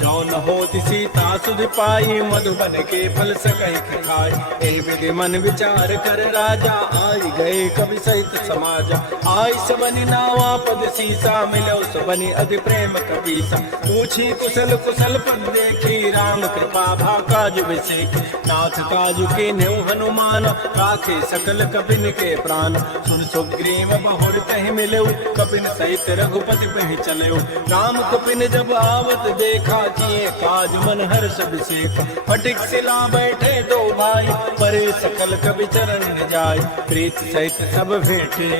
जो न होति सीता सुध पाई मधुबन के फल सकहि खाई एहि विधि मन विचार कर राजा आई गए कवि सहित समाजा आई सबनि नावा पद सीसा मिलो सबनि अति प्रेम कपीसा पूछी कुशल कुशल पद देखी राम कृपा भा काज विसेख नाथ काजु के नेउ हनुमान राखे सकल कपिन के प्राण सुन सुग्रीव बहुर कहि मिलउ कपिन सहित रघुपति पहि चलयो राम कपिन जब आवत देखा किए काज मन हर्ष विसेख फटिक सिला बैठे दो भाई परे सकल कवि चरण न जाय प्रीत सहित सब भेटे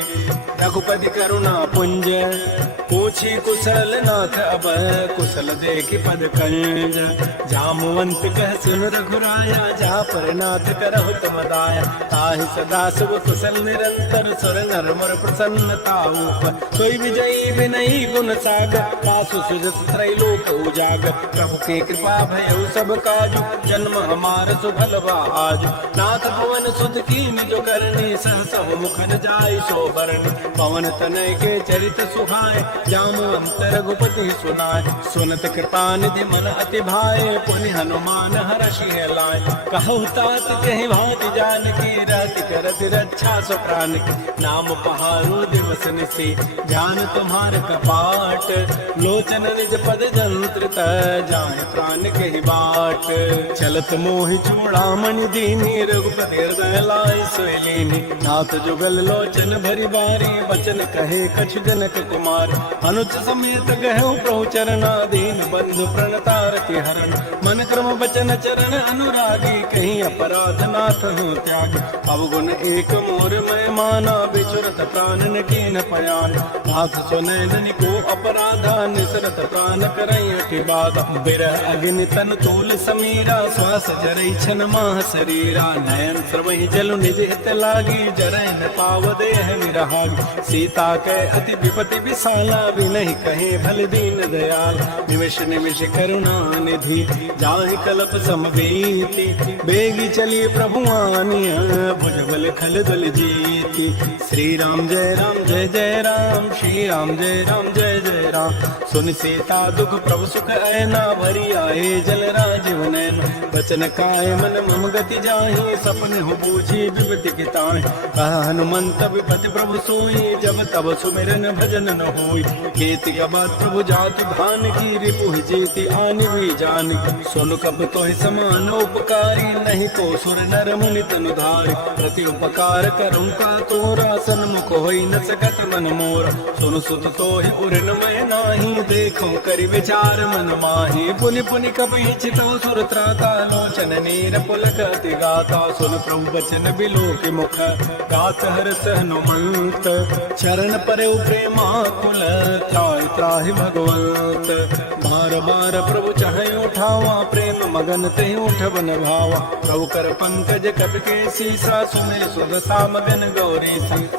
रघुपति करुणा पुंज पूछी कुशल नाथ अब कुशल देखी पद कंज जामवंत कह सुन रघुराया जा पर नाथ करहु तुम दाया ताहि सदा शुभ कुशल निरंतर सुर नर मुर प्रसन्नता ऊपर कोई विजयी विनयी गुण सागर पासु सुजस त्रैलोक उजागर प्रभु के कृपा भयउ सब काजु जन्म हमार सुफल आज नाथ पवन सुत कीन जो करनी सहस मुखन जाय शोभरणी पवन तनय के चरित सुहाय जामवंत रघुपति सुनाय सुनत कृपा निधि मन अति भाए पुनि हनुमान हर्षि लाय कहु तात कहि भांति जानकी रहति करति रक्षा सो प्राण की नाम पहारो दिवस निसी ध्यान तुम्हार कपाट लोचन निज पद जंत्रित जाय प्राण कहि बाट चलत मोहि चूड़ामणि दीनी रघुपति हृदय लाय सोई लीनी नाथ जुगल लोचन भरि बारी बचन कहे कछु जनक कुमार अनुज समेत गहु प्रभु चरणाधीन बंधु प्रणतारति हरण मन क्रम बचन चरण अनुरागी कहीं अपराध नाथ हूँ त्याग अवगुण एक मोर मैं माना बिचुरत प्राण कीन पयान नाथ सुनैदनि को अपराधा निसरत प्राण करई बाधा बिरह अग्नि तन तूल समीरा श्वास जरई छन माह शरीरा नयन श्रवहि जलु निज हित लागी जरय न पाव देह विरहागी सीता के अति विपति विशाला विनहि कहे भल दीन दयाल निमिष निमिष करुणा निधि जाहि कल्प समवेति बेगी चली प्रभु आनिया भुजबल खल दल जीति श्री राम जय राम श्री राम जय जय राम सुन सीता दुख प्रभु सुख ऐना भरी आए जल राजीव नैन बचन काय मन मम गति जाहि सपन हो बूझी विपति के ताहि कहा हनुमंत विपति प्रभु सोई जब तब सुमिरन भजन न होई खेती कबा प्रभु जातु धान की रिपु जीति आनि भी जान सुन कब तो समान उपकारी नहीं तो सुर नर मुनि तनु धारि प्रति उपकार करूं का तोरा सन्मुख होई न सकत मन मोरा सुन सुत तो ही उरन मैं नाही देखो करि विचार मन माही पुनि पुनि कपि चितो सुर त्राता लोचन नीर पुलक अति गाता सुन प्रभु बचन बिलो के मुख गात हरस हनुमंत चरण परे प्रेमा कुल त्राहि त्राहि भगवंत बार बार प्रभु चाहे उठावा प्रेम मगन ते उठ बन भावा प्रभु कर पंकज कपि के सीसा सुमिर सुदसा मगन गौरी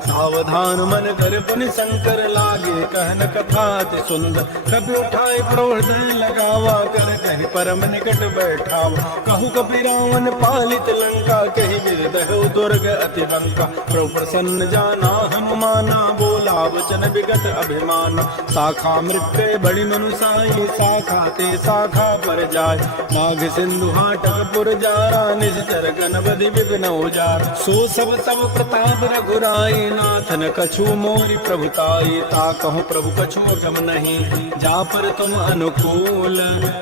सावधान मन कर पुनि शंकर लागे कहन कथा अति सुंदर कपि उठाए प्रभु हृदय लगावा कर कहि परम निकट बैठावा कहु कपि रावण पालित लंका कहि विदहु दुर्ग अति बंका प्रभु प्रसन्न जाना हनुमाना बोला वचन विगत अभिमान शाखा मृत्य बड़ी मनुसाई शाखा ते शाखा पर जाय माघ सिंधु हाटक पुर जारा निश्चर गणपति विपिन उजार सो सब तब प्रताप रघुराई नाथन कछु मोरि प्रभुताई ता कहूँ प्रभु कछु गम नहीं जा पर तुम अनुकूल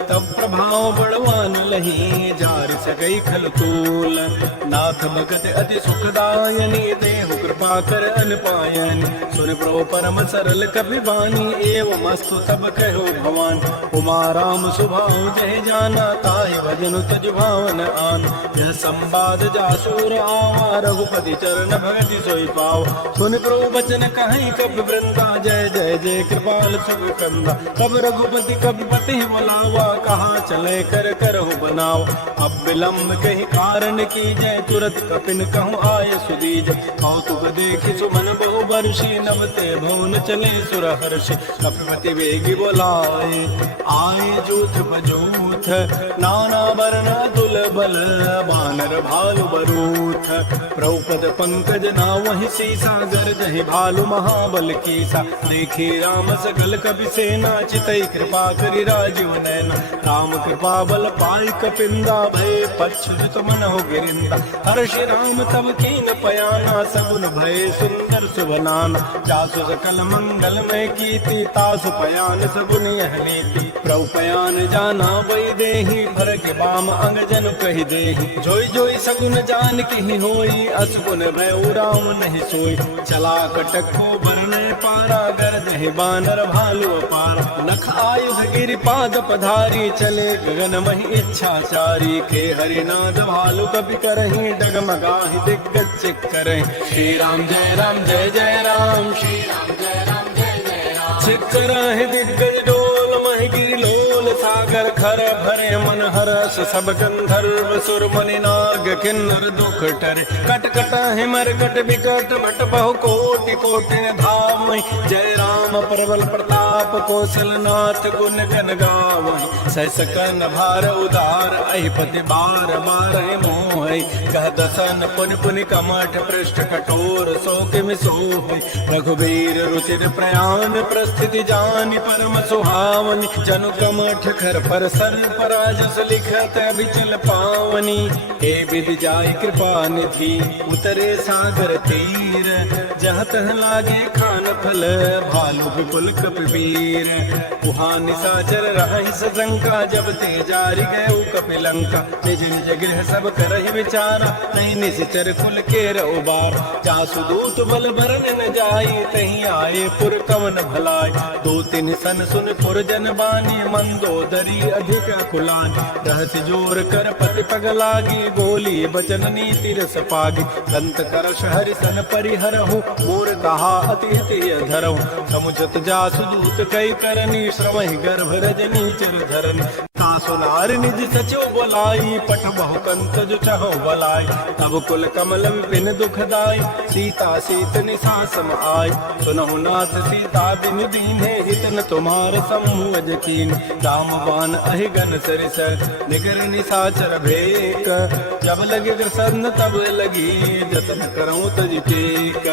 तब प्रभाव बड़वान लही जार सकई खल तूल नाथ भगत अति सुखदायनी देहु कृपा कर अनपायनी सुन प्रभु परम सरल कपि बानी एवं मस्तु तब कहो भवान उमा राम सुभाव जय जाना ताहि भजन तुझ भावन आन यह संवाद जासूर आवा रघुपति चरण भगति सोई पाव सुन प्रभु बचन कहीं कब वृंदा जय जय जय कृपाल सुख कंदा कब रघुपति कब पति बुलावा कहाँ चले कर करहु बनावा अब विलम्ब कहीं कारण की जय तुरत कपिन कहूँ आय सुदीज कौतुक देखि सुमन बहु वर्षि नवते भवन चले सुर हर्षि कपिपति वेगी बोलाए आए जूथ बजूथ नाना वर्ण तुल बल बानर भालु बरूथ प्रभुपद पंकज ना वही सीसा गर्जहि भालु महाबल कीसा देखी राम सकल कपि सेना चितई कृपा करि राजीव नैना राम कृपा बल पाई कपिंदा भय पच्छुत मन हो गिरिंदा हर्षि राम तब कीन पयाना सगुन भय सुंदर सुभनाना जासु सकल मंगल में कीति तासु पयान सगुन यह नीति प्रभु पयान जाना वही देहि भर के बाम अंग जन कहि देहि जोई जोई सगुन जान के होई असगुन भय राम नहीं सोई चला कटक को बरने पारा गर्दहि बानर भालु पारा नख आयुध गिरिपाद पधारी चले गगन मही इच्छाचारी के हरिनाद भालु कपि करहि डगमगाहि दिग्गज करहि श्री राम जय जय राम श्री राम जय जय राम करहि दिग्गज डोल महि गिरि लोल सागर खर भरे मन हरस सब गंधर्व सुर मुनि नाग किन्नर दुख टरे कट कट हिमर कट विकट भट बहु कोटि कोटि धाम जय राम प्रबल प्रताप कौशल नाथ गुण गण गावहि सहस कन भार उदार अहिपति बार मारहि मोहि कह दसन पुनि पुनि कमठ पृष्ठ कठोर सो किमि सोहि रघुबीर रुचिर प्रयाण प्रस्थिति जानि परम सुहावनि जनु कमठ खर पर सर पराजस लिखत विचल पावनी हे विधि जाय कृपा निधि उतरे सागर तीर जहाँ तह लागे खान फल भालु विपुल कपिवीर वहाँ निशाचर रहि सशंका जब ते जारि गए कपिलंका निज निज गृह सब करहि विचारा नहीं निश्चर कुल के उबार जासु दूत बल भरन न जाई तहीं आए पुर कवन भलाई दो तीन सन सुन पुर जन बानी मंदोदरी अधिक कुलान रहस्य जोर कर पति पग लागी बोली बचन नीति रस पागी संत करश हरि सन परिहरहु मोर कहा अति धरहु समुचत जासु दूत कई करनी श्रवहि गर्भ रजनी चर धरनी सुनार निज सचो बोलाई पठ बहु कंत जो चहो बलाई तब कुल कमल बिन दुखदाई सीता सीत निशा सम आई सुनहु नाथ सीता बिन दीन्हे हितन तुम्हार समूह जकीन राम बान अहिगन सरिस निगर निशाचर भेक जब लगे ग्रसन तब लगी जतन करऊं तज टेक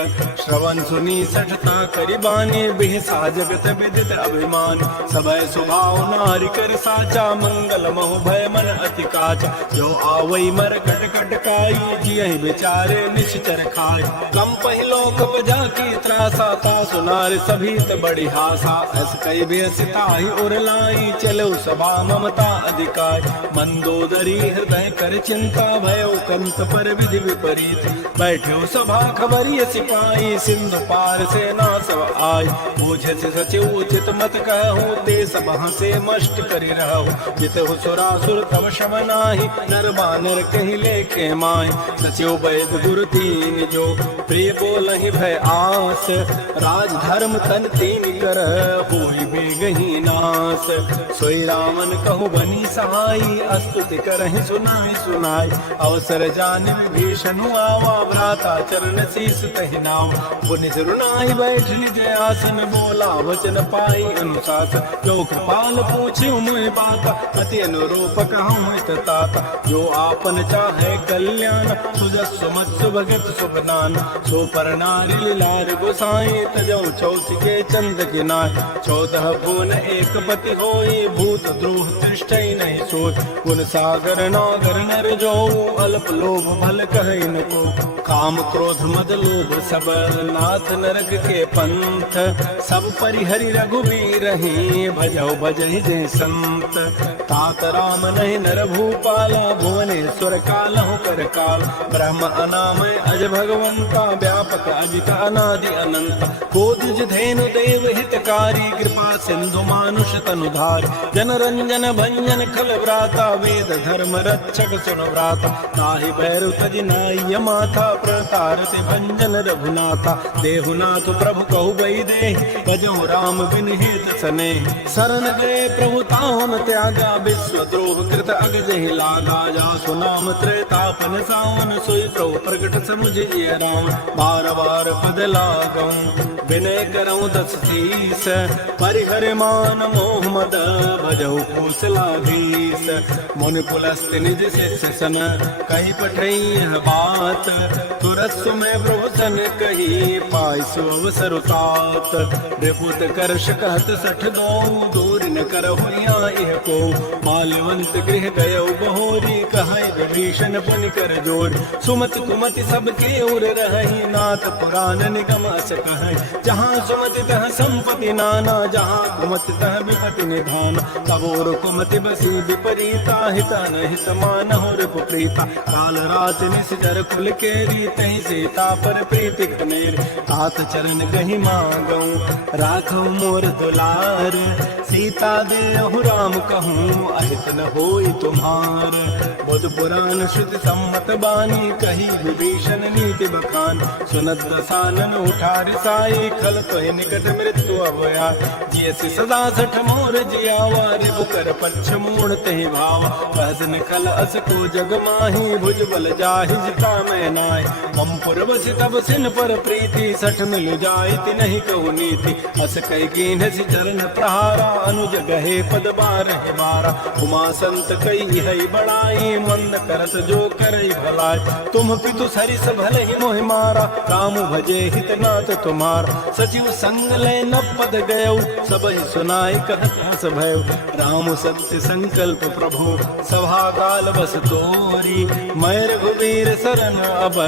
श्रवण सुनी सठता करिबानी बिहसा जगत विदित अभिमान सबय स्वभाव नारी कर साचा मंगल महु भय मन अति काच जो आवई मर कट कट काई जियहि बेचारे निश्चर खाय कम पहिलोक बजा की त्रासा ता सुनार सभी त बड़ी हासा अस कई बेसिता ही उर लाई चलो सभा ममता अधिकार मंदोदरी हृदय कर चिंता भयो कंत पर विधि विपरीत बैठो सभा खबरिय सिपाही सिंधु पार से ना सब आय मुझे से सचिव उचित मत कहूँ ते सभा से मष्ट करी रहूँ जित सुरासुर तब शम नाही नर बानर कहीं लेके माय सचिव वैद गुरु तीन जो प्रिय बोलहि भय आस राज धर्म तन तीन कर होई बेगही नास सोई रामन कहु बनी सहाई अस्तुति करहि सुनाई सुनाई अवसर जान विभीषण आवा भ्राता चरण शीस तहि नाम पुनि सिरुनाई बैठ निज आसन बोला वचन पाई अनुशासन जो कृपाल पूछ्यु मुहि बाता अति अनुरूप कहूँ ताता जो आपन चाहे कल्याण सुजस मत्स्य भगत सुबनान सो पर नारी लार गोसाई तजौ चौथ के चंद किनार 14 भुवन एक पति होई भूत द्रोह तृष्टि नहीं सोच गुण सागर नागर नर जो अल्प लोभ भल कहि न को काम क्रोध मद लोभ सब नाथ नरक के पंथ सब परिहरि रघुबीर ही भजौ भजहि जय संत तात राम नहीं नर भूपाला भुवनेश्वर कालहु कर काल ब्रह्म अनामय अज भगवंता व्यापक अजित अनादि अनंत कोदिज धेनु देव हितकारी कृपा सिंधु मानुष तनुधार जन रंजन भंजन खल व्राता वेद धर्म रक्षक सुन व्राता ताहि भैरव तज नाय माथा प्रतारति भंजन रघुनाथा देहुनाथ प्रभु कहु बई दे भजो राम बिन हित सने शरण गए प्रभु ताहुन त्यागा विश्व द्रोह कृत अगजहि लागा जासु नाम त्रेतापन सावन सोई प्रभु प्रगट समुझिए राम बार बार पद लागऊं विनय करऊं दस शीस परिहर मान मोह मद भजौ कौशलाधीश मुनि पुलस्त निज शिष्य सन कही पठई बात तुरस में प्रभु सन कही पाई सो अवसर तात रिपुत करश कहत सठ दो दूर न करहु यह को माल्यवंत गृह गयो बहोरी कहाय विभीषण पुनि कर जोर सुमति कुमति सबके उर रहि नाथ पुराण निगम अस कहै जहाँ सुमति तह संपत्ति नाना जहाँ कुमति तह विपत्ति निधान तबोर कुमति बसी विपरीता हित अनहित मानहु रिपु प्रीता काल रात निश्चर कुल केरी तहि सीता पर प्रीति कनेर तात चरण गहि मांगऊं राखौ मोर दुलार सीता बतला दे अहु राम कहूँ अहित न होई तुम्हार। बुध पुराण श्रुति सम्मत बानी कही विभीषण नीति बखान। सुनत दसानन उठार साई खल तो निकट मृत्यु अवया। जियसि सदा सठ मोर जियावा रिबु कर पक्ष मूढ़ ते भाव। कहसन खल अस को जग माही भुज बल जाहि जिता मैं नाय। हम पुरबसि तब सिन पर प्रीति सठ मिल जाय नहीं कहु नीति। अस कह कीन सि चरण प्रहारा अनुज गहे पद बारह बारा। उमा संत कई है बड़ाई मंद करत जो करई भलाई। तुम पितु सरिस भले ही मोहि मारा राम भजे हित नाथ तुम्हारा। सचिव संग ले न पद गयो सब ही सुनाई कहत हस भय। राम सत्य संकल्प प्रभु सभा काल बस तोरी। मैं रघुवीर शरण अब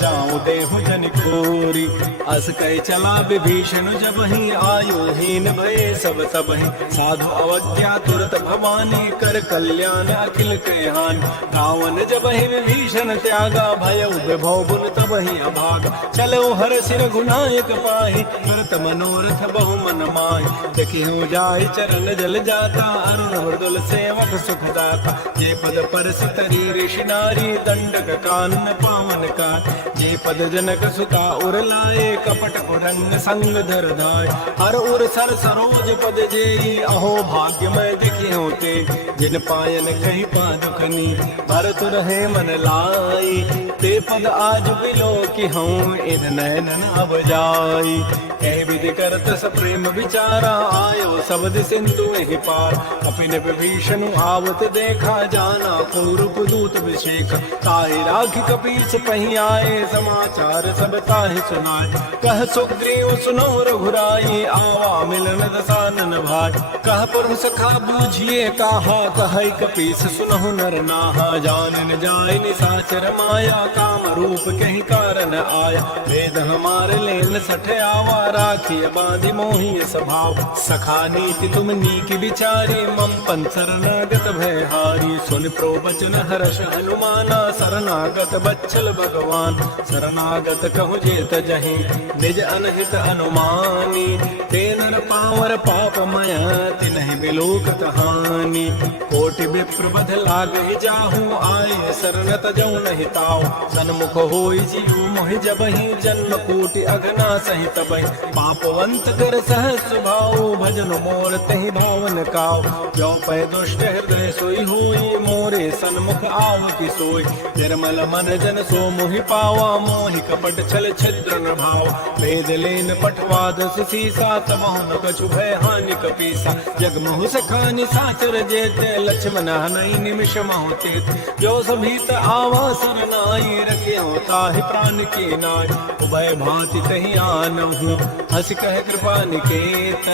जाऊं देहु जन खोरी। अस कह चला विभीषण जब ही आयो हीन भये सब तबहि। साधु अवज्ञा तुरत भवानी कर कल्याण अखिल के हानि। रावण जब ही विभीषण त्यागा भय विभव गुण तब ही अभागा। चलो हर सिर गुनायक पाहि तुरत मनोरथ बहु मन माहि। देखियो जाय चरण जल जाता अरुण मृदुल सेवक सुख दाता। जे पद पर सितरी ऋषि नारी दंडक कानन पावन का। जे पद जनक सुता उर लाए कपट कुरंग संग धर धाय। हर उर सर सरोज पद जेई अहो भाग्य मैं देखी होते। जिन पायन कही पादुकनी भरत रहे मन लाई। ते पद आज बिलो की हूँ इन नैनन अब जाई। कह विधि करत सप्रेम विचारा आयो सबद सिंधु ही पार। कपिन विभीषण आवत देखा जाना पूर्व दूत विषेख। ताहि राखी कपीस पही आए समाचार सब ताहि सुनाए। कह सुग्रीव सुनो रघुराई आवा मिलन दसानन भाई। कह पुर सखा बूझिए कहा कह कपीस सुनहु नर नाहा। जानन जाय निसाचर माया काम रूप कहीं कारण आया। वेद हमारे लेन सठ आवा राखी बांधि मोहि स्वभाव। सखा नीति तुम नीक विचारी मम पन शरणागत भयहारी। सुन प्रोवचन हर्ष हनुमाना शरणागत बच्छल भगवान। शरणागत कहु जेत जहि निज अनहित अनुमानी। ते नर पावर पापमय तिन्हि बिलोकत हानि। कोटि विप्र बध लागहि जाहु आए शरण तजौ नहि ताऊ। सन्मुख होई जीव मोहि जबहि जन्म कोटि अघना सहि तबहि। पापवंत कर सहज स्वभाव भजन मोर तहि भावन काव। जो पै दुष्ट हृदय सोई होई मोरे सन्मुख आवति सोई। निर्मल मन जन सो मोहि पावा मोहि कपट छल छिद्र न भाव। वेद लेन पठवाद सीसा तमहु न कछु भय हानि कपीसा। जग महु सखानि साचर जेते लक्ष्मण हनई निमिष महु तेत। जो सभीत आवा सरनाई रखियो ताहि प्राण की नाय। उभय भांति तहि आनहु हस कह कृपा निकेत।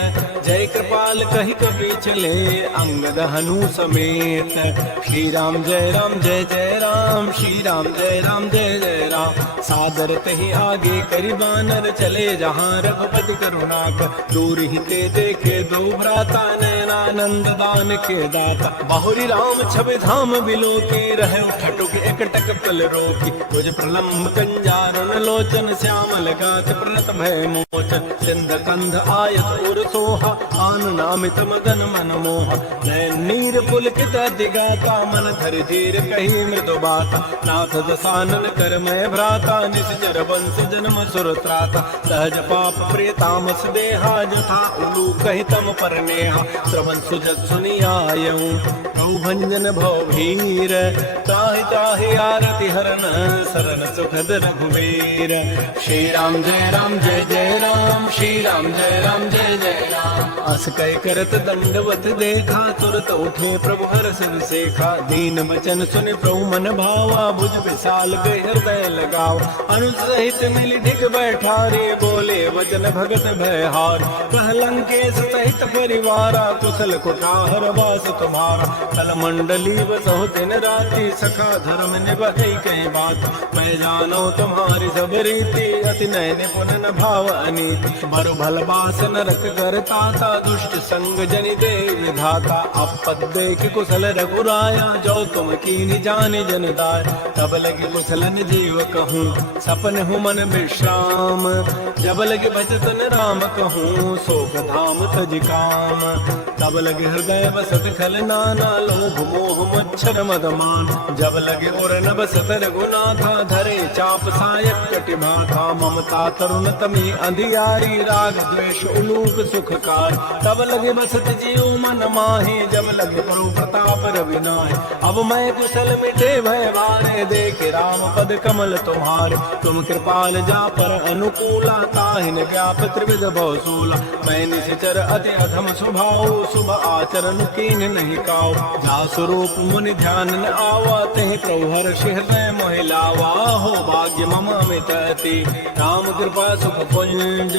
जय कृपाल कहि कपि चले अंगद हनु समेत। श्री राम जय जय राम श्री राम जय जय राम। सादर तहि आगे करि बानर चले जहाँ रघुपति करुणाक। दूर ही ते देखे दो भ्राता नैनानंद दान के दाता। बहुरी राम छवि धाम बिलो के रहे ठटुक एकटक पल रोकी। तुझ प्रलम्ब कंजारन लोचन श्यामल गात प्रणत भय मोचन। सिंध कंध आयत उर सोहा आन नामित मदन मन मोह। नैन नीर पुलकित दिगाता मन धरि धीर कही मृदु बाता। नाथ दसानन कर मैं भ्राता निश्चर वंश जन्म सुर त्राता। सहज पाप प्रिय तामस देहा जथा उलू कहि तम पर नेहा। श्रवण सुजत सुनि आयऊं प्रभु भंजन भव भीर। ताहि ताहि आरति हरन शरण सुखद रघुवीर। श्री राम जय जय राम श्री राम जय जय राम। अस कह करत दंडवत देखा तुरत उठे प्रभु हर्ष विसेखा। दीन वचन सुनि प्रभु मन भावा भुज विशाल गए हृदय लगाव। अनुज सहित मिल ढिग बैठारे बोले वचन भगत भयहार। कह लंकेश सहित परिवारा कुशल कुटाहर वास तुम्हारा। कल मंडली बसहु दिन राति सखा धर्म निभई कहीं बात। मैं जानो तुम्हारी सब रीति अति नय निपुण न भाव अनीति। बरु भल बास नरक करता भ्राता दुष्ट संग जनि दे विधाता। आपद देख कुशल रघुराया जो तुम कीनि जाने जन दाय। तब लगे कुशलन जीव कहूँ सपन हूँ मन विश्राम। जब लगे भजतन राम कहूँ शोक धाम तज काम। तब लगे हृदय बसत खल नाना लोभ मोह मच्छर मदमान। जब लगे उर न बसत रघुनाथा धरे चाप सायक कटिभाथा। ममता तरुण तमी अंधियारी राग द्वेष उलूक सुखकार। तब लगे बसत जीव मन माहे जब लगे प्रभु प्रताप रविनाय। अब मैं कुशल मिटे भय बारे देखे राम पद कमल तुम्हारे। तुम कृपाल जा पर अनुकूला ताहिन व्याप त्रिविध बहुसूला। मैं निश्चर अति अधम स्वभाव शुभ आचरण कीन नहीं काओ। जा स्वरूप मुनि ध्यान न आवा तहि प्रभु हर्ष हृदय मोहि लावा। हो भाग्य मम अमित अति राम कृपा सुख पुंज।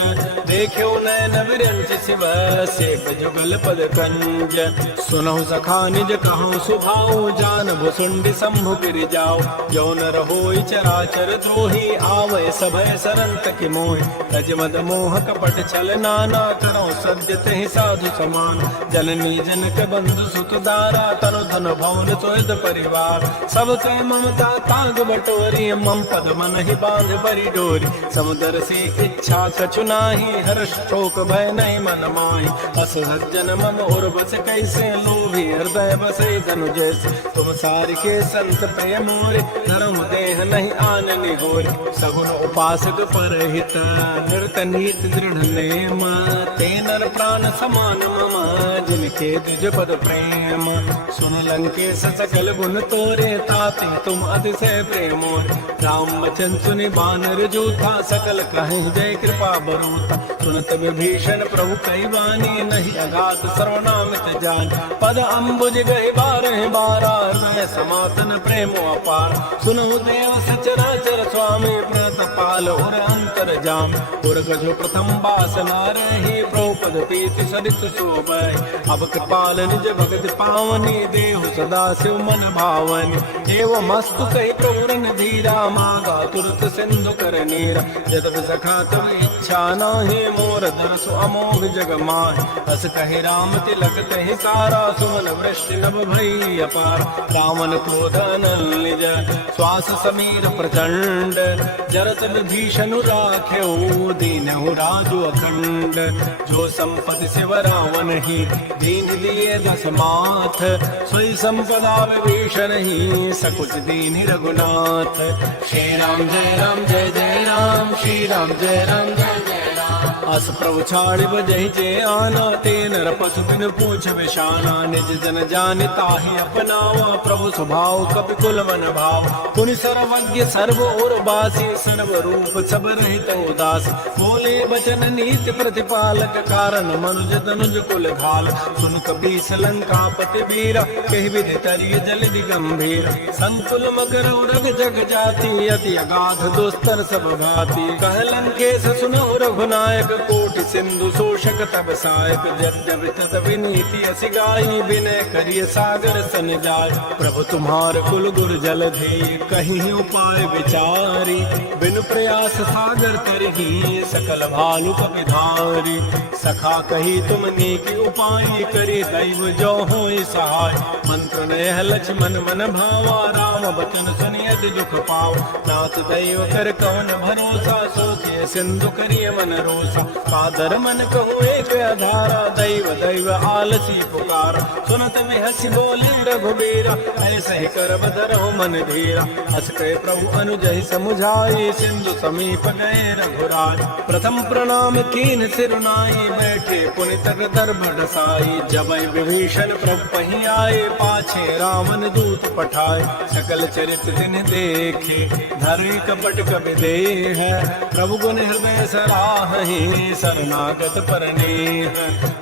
देखो नयन विरंच शिव सेव जुगल पद कंज। सुनहु सखा निज कहूँ सुभाऊ जान भुसुंड शंभु गिर जाओ। जो न रहोई चराचर द्रोही आवै सभय सरंत की मोहि। तज मद मोह कपट छल नाना करो सज्जत ही साधु समान। जननी जनक बंधु सुत दारा तनु धन भवन सुहृद परिवार। सब कह ममता ताग बटोरी मम पद मन ही बांध बरी डोरी। समुद्र सी इच्छा कछु नाही हर्ष शोक भय नहीं मन माही। अस सज्जन मम और बस कैसे लोभी हृदय बसे धनु जैसे। तुम सार के संत प्रिय मोरे धर्म देह नहीं आननि होरे। सगुन उपासक परहित नृत नीत दृढ़ नेम। ते नर प्राण समान मम जिनके द्विज पद प्रेम। सुन लंकेश सकल गुण तोरे ताते तुम अतिशय प्रेम। राम वचन सुनि बानर जूथा सकल कहें जय कृपा बरूथा। सुनत विभीषण प्रभु कई वाणी नहीं अगाध सर्वनामित जान। पद अम्बुज गए बारह बारा हृदय समातन प्रेम अपार। सुनहु देव सचराचर स्वामी व्रत पाल और अंतर जाम। और गजो प्रथम बासना रही प्रभु पद प्रीति सरित शोभय। अब कृपाल निज भगत पावनी देहु सदा शिव मन भावनी। एव मस्तु कही प्रभु रन धीरा मागा तुरत सिंधु कर नीरा। यद्यपि सखा तब इच्छा नाही मोर दरसु अमोघ जग माहि। अस कहे राम तिलक तहि सारा सुमन वृष्टि नभ भई अपार। रावण क्रोध अनल निज श्वास समीर प्रचंड। जरत विभीषण राख्यो दीनहु राजु अखंड। जो संपत्ति शिव रावण ही दीन दिए दस माथ। सोई संपदा विभीषण ही सकुच दीन रघुनाथ। श्री राम जय राम जय जय राम। श्री राम जय राम जय जय राम। अस प्रभु छाड़ बजहि जे आना। ते नर पशु बिन पूछ विशाना। निज जन जान ताहि अपनावा। प्रभु स्वभाव कपि कुल मन भाव। पुनि सर्वज्ञ सर्व और बासी सर्व रूप सब रहित उदास। बोले बचन नीति प्रतिपालक कारण मनुज तनुज कुल घाल। सुन कपीस लंकापति वीरा कहि विधि तरिय जलधि गंभीर। संकुल मकर रग जग जाति अति अगाध दुस्तर सब भाति। कह लंकेश सुनो रघुनायक कोटि सिंधु शोषक तब सायक। यद्यपि तत विनीति असि गाई विनय करिय सागर सन जाय। प्रभु तुम्हार कुल गुर जलधि कहीं उपाय विचारी। बिन प्रयास सागर तरही सकल भालु कपिधारी। सखा कही तुम नीक उपाय करी दैव जो होई सहाय। मंत्र नयह लक्ष्मण मन भावा राम बचन सुनियत दुख पाओ। नाथ दैव कर कौन भरोसा सोखे सिंधु करिय मन रोसा। कादर मन कहूँ एक आधारा दैव दैव आलसी पुकारा। सुनत में हंसी बोले रघुबीरा ऐसे ही कर बदरहु मन धीरा। हस कहे प्रभु अनुजहि समुझाई सिंधु समीप गए रघुराय। प्रथम प्रणाम कीन सिरुनाई बैठे पुनि तक दर्भ ढसाई। जब विभीषण प्रभु पही आए पाछे रावण दूत पठाए। सकल चरित दिन देखे धरि कपट कपि देह। प्रभु गुण हृदय सराहि शरणागत परनेह।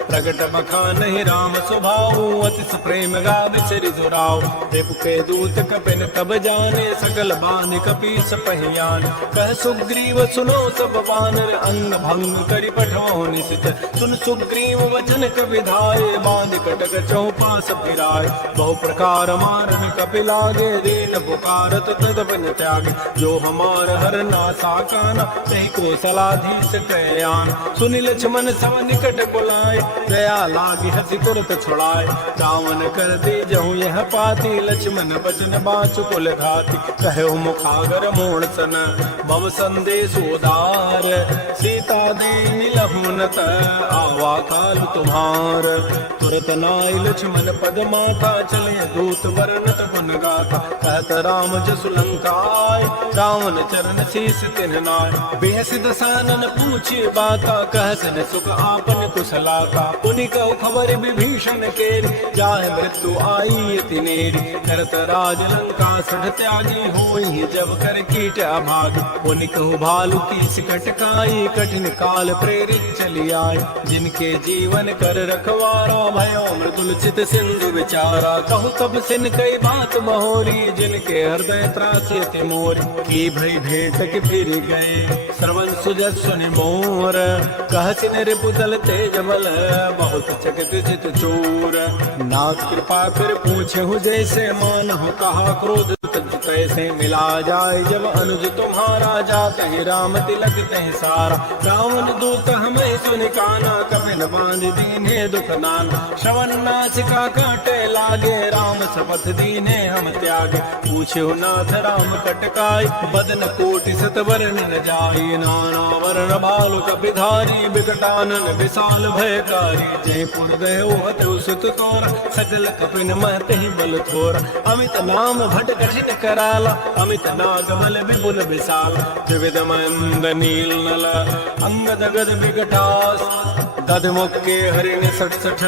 प्रगट बखान ही राम स्वभाव अति प्रेम गाव सिरि दुराव। रिपु के दूत कपिन तब जाने सकल बान कपीस पहियान। कह सुग्रीव सुनो सब बानर अंग भंग करि पठो निशित। सुन सुग्रीव वचन कपिधाये बांध कटक चौपास फिराय। बहु प्रकार मारन कपि लागे दीन पुकारत तदपन त्यागे। जो हमार हर नासा काना तहि को सलाधीश कयान। सुनि लक्ष्मण सब निकट बुलाए दया लागी हसी तुरत छुड़ाए। रावण कर दी जहूँ यह पाती, लक्ष्मण बचन बाचु कुल घाती। कहो मुखागर मोड़ सन भव संदेश उदार, सीता दीन लहुनत आवा काल तुम्हार। तुरत नाय लक्ष्मण पद माता, चले दूत वर्णत गुण गाथा। कहत राम जसु लंकाय, रावण चरण शीस तिन्ह नाय। बेहस दसानन पूछी बाता, कहसन सुख आपन कुशलाता। पुनि कहु खबर विभीषण केरी, जाहे मृत्यु आई अति नेरी। करत राज लंका सठ त्यागी, होई जब कर कीट अभागी। पुनि कहु भालु की सिकट काई, कठिन काल प्रेरित चली आई। जिनके जीवन कर रखवारा, भयो मृदुल चित सिंधु विचारा। कहु तब सिन कई बात बहोरी, जिनके हृदय त्रासित मोरी। की भई भेंट के फिर गए, श्रवण सुजत सुनि मोर। कहसिन रिपुदल तेज बल, बहुत चकित चित चोर। नाथ कृपा कर पूछे हूँ जैसे, मान हो कहा क्रोध तैसे। मिला जाए जब अनुज तुम्हारा, जाते ही राम तिलक तहि सारा। रावण दूत हमें सुनि काना, कपिन बांध दीने दुख नाना। श्रवण नासिका काटे लागे, राम शपथ दीने हम त्यागे। पूछे हो नाथ राम कटकाई, बदन कोटि सत वरण न जाई। नाना वरण बालु कपिधारी, बिकटानन विशाल भयकारी। जय पुर गयो हतु सुत तोरा, सकल कपिन महते ही बल थोरा। अमित नाम भट कठिन कराला, अमित नाग बल विपुल विशाल। त्रिविध मंद नील नल, अंगद गद विकटास। गद मुक्के हरिण सठ सठ,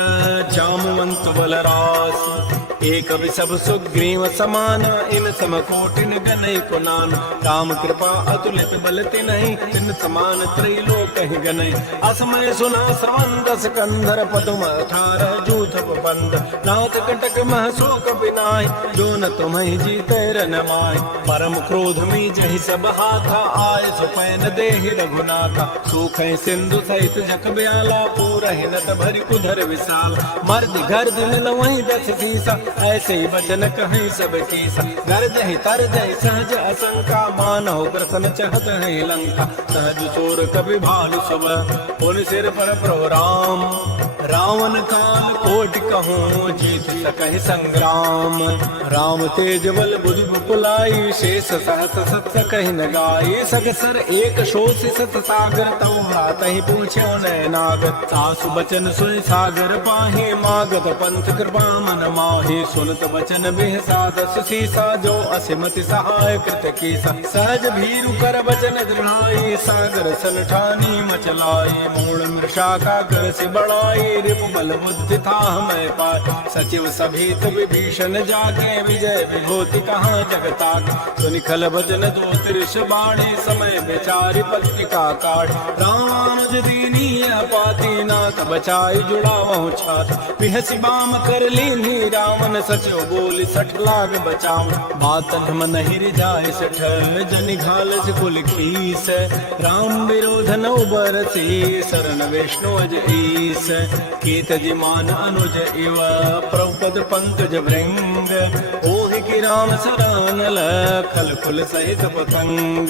जामवंत बलरास। एक सब सुग्रीव समान, इन सम कोटिन गनई कुनान। काम कृपा अतुलित बलति नहीं, इन समान त्रैलोक ही गनई। असमय सुना समंदस कंधर, पदुम 18 जूथ बंद। नाथ कटक मह शोक बिनाई, जो न तुम्हें जीते रन माय। परम क्रोध में जहि सब हाथा, आय सुपैन देहि रघुनाथा। सूख सिंधु सहित जख ब्याला, पूरहि नत भरि कुधर विशाल। मर्द गर्द मिल वहीं 10 सीसा, ऐसे ही वचन कहीं सब कीसा। गर्ज ही तरज ही सहज असंका, मानव ग्रसन चहत है लंका। सहज चोर कवि भालु सब, उन सिर पर प्रभु राम। रावण काल कोटि कहूँ, जीत सकहि संग्राम। राम तेज बल बुधि बुपुलाई, शेष सहस सत सकहि न गाई। सगसर एक शोष सत सागर, तव भ्रात ही पूछ्यो नैनागत। सासु बचन सुन सागर पाहि, मागत पंथ कृपा मन माहि। सुनत वचन बिह सादस सीसा, जो असिमति सहाय कृत कीसा। सहज भीरु कर वचन दृढ़ाई, सागर सन ठानी मचलाई। मूल मृषा का कर से बढ़ाई, रिपु बल बुद्धि था मैं पाए। सचिव सभीत विभीषण जाके, विजय विभूति कहाँ जगता। सुनि खल वचन दो त्रिश बाणी, समय बेचारी पत्रिका काढ़। रामानुज दीनी पाती, नाथ बचाई जुड़ावहु छात। बिहसी बाम कर लीनी, रावण सचो बोली 60 लाख बचाऊं। बातन हम नहीं रिजाए 60, जनि घाल से कुल कीस। राम विरोध नौ बरसी, शरण विष्णु अज ईस। कीत जिमान अनुज इव, प्रभुपद पंकज भृंग। ओहि की राम सरानल, खल खुल सहित पतंग।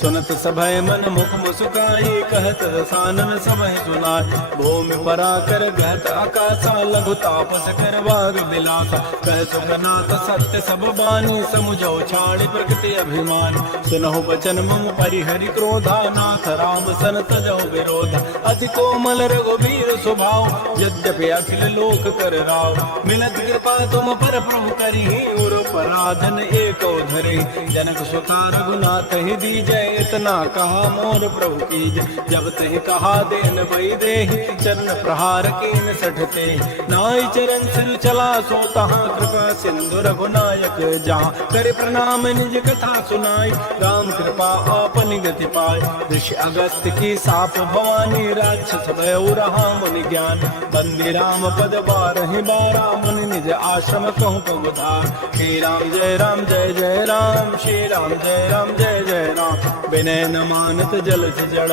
सुनत सभय मन मुख मुस्काई, कहत रसानन सबहि सुनाई। भूमि पराकर गहत आकाशा, लघु तापस कर बाग बिलासा। कह सुखनाथ सत्य सब बानी, समुझो छाड़ी प्रकृति अभिमान। सुनहु बचन मम परिहरि क्रोधा, नाथ राम सन तजौ विरोधा। अति कोमल रघुबीर स्वभाव, यद्यपि अखिल लोक कर राव। मिलत कृपा तुम पर प्रभु करिहि, उर पराधन एको धरे। जनक सुता रघुनाथ ही दीजय, इतना कहा मोर प्रभु कीजय। जब तहि कहा देन भई देहि, चरण प्रहार कीन सठते। नाई चरण सिर चला सो तहाँ, कृपा सिंधु रघुनायक जहाँ। करे प्रणाम निज कथा सुनाई, राम कृपा आपन गति पाय। ऋषि अगस्त्य की साप भवानी, राक्षस भय रहा मुनि ज्ञान। बंदी राम पद 12 मुनि निज आश्रम कहूँ प्रभुधार। हे राम राम जय राम जय जय राम, श्री राम जय राम जय जय राम। विनय न मानत जल जड़,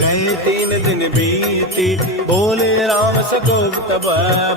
गए 3 दिन बीती, बोले राम सकोब तब,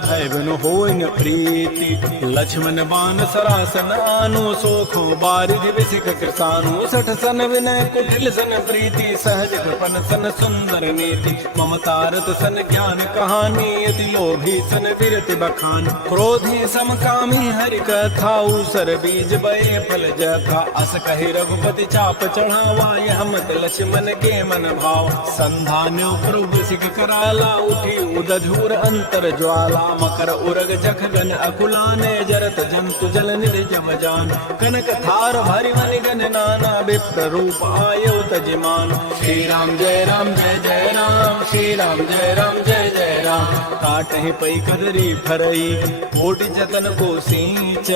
भय बिनु होय न प्रीति। लक्ष्मण बान सरासन आनु, सोखो बारिधि विसिक कृसानु। 60 सन विनय कुटिल सन प्रीति, सहज कृपन सन सुंदर नीति। ममतारत सन ज्ञान कहानी, अति लोभी सन विरति बखान। क्रोधी समकामी हरि कथा, उसर बीज बये फल जथा। अस कहि रघुपति चाप चढ़ावा, यह मत लक्ष्मण के मन भाव। संधान्यो प्रभु सिख कराला, उठी उदधूर अंतर ज्वाला। मकर उरग जख गन अकुलाने, जरत जंतु जल निधि जब जान। कनक थार भरि मनि गन नाना, विप्र रूप आयो तजिमान। श्री राम जय राम जय जय राम, श्री राम जय राम जय जय राम। काटहि पै कदरी फरई, कोटि जतन को सींच।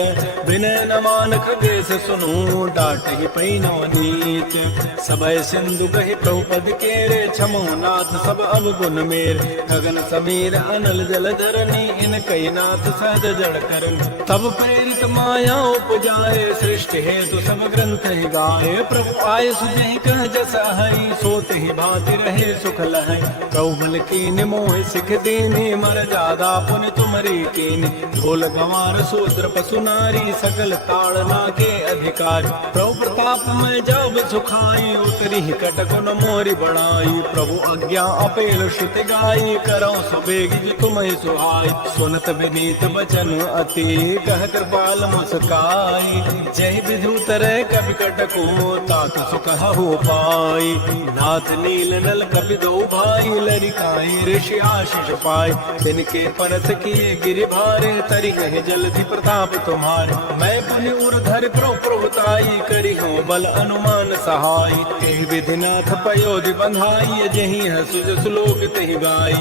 विनय न मान खगेश सुनु, डांटहि पै नवनीच। सबय सिंधु कहि प्रभुपद केरे, छमो नाथ सब अवगुण मेर। गगन समीर अनल जल धरनी, इन कई नाथ सहज जड़ करन। तब प्रेरित माया उपजाए, सृष्टि हेतु सब ग्रंथ ही गाए। प्रभु आए सुजहि कह जस हई, सोते ही भांति रहे सुख लहै। प्रभु बल कीन मोह सिख दीनी, मर जादा पुन तुमरी कीनी। ढोल गंवार शूद्र पशु नारी, सकल ताड़ना के अधिकारी। प्रभु प्रताप में जब सुखाई, उतरी कटकुन मोरी बढ़ाई। प्रभु आज्ञा अपेल श्रुति गाई, करो सुबेग तुम्हें सुहाई। सुनत विनीत बचन अति, कह कृपाल मुस्काई। जय विधु तरह कवि कटको, तात सुख हो पाई। नाथ नील नल कपि दो भाई, लरिकाई ऋषि आशीष पाई। तिनके परस किए गिरि भारे, तरि कहे जलधि प्रताप तुम्हारे। मैं पुनि उर्धर प्रभुताई, करी हूँ बल अनुमान सहाय। एहि विधिनाथ पयोधि बंधाई, जही है सुज श्लोक तहि गाई।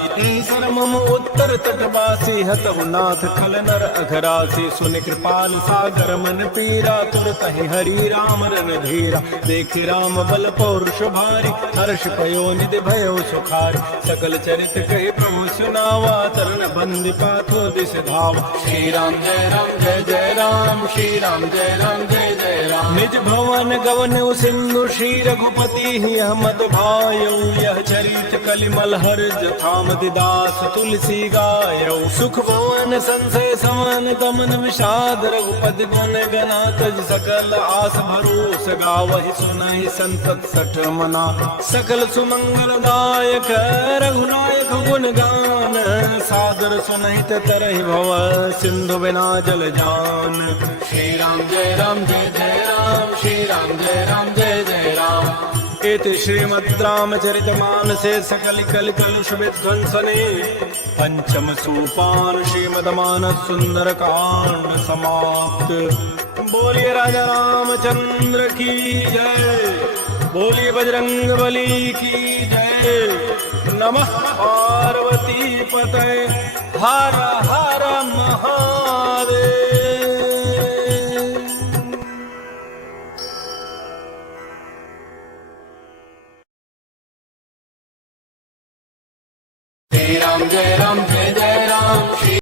सर मम उत्तर तटवासी, हतहु नाथ खल नर अघरासी। सुनि कृपाल सागर मन पीरा, तुरत ही हरि राम रन धीरा। देख राम बल पौरुष भारी, हर्ष पयो निधि भयो सुखारी। सकल चरित कहि प्रभु सुनावा, चरण बंदी पाथो दिस धावा। श्री राम जय राम जय जय राम, श्री राम जय राम जय जय राम। निज भवन गवन सिंधु, श्री रघुपति ही मत भायो। यह चरित कलिमल हर्ष थाम दिदास, तुलसी गायो। सुख भवन संशय समन, गमन विषाद रघुपति गुण गना। तज सकल आस भरोस, गावहि सुनहि संतत सठ मना। सकल सुमंगल दायक, रघुनायक गुण गान। सादर सुनहित तरहि भव, सिंधु बिना जल जान। श्री राम जय राम जय जय राम, श्री राम जय राम जय जय राम। इति श्रीमद् रामचरितमानसे सकल कल कलुष विध्वंसने, पंचम सोपान श्रीमद्मानस सुंदर कांड समाप्त। बोलिए राजा रामचंद्र की जय, बोलिए बजरंग बली की जय। नमः पार्वती पतये, हर हर महादेव।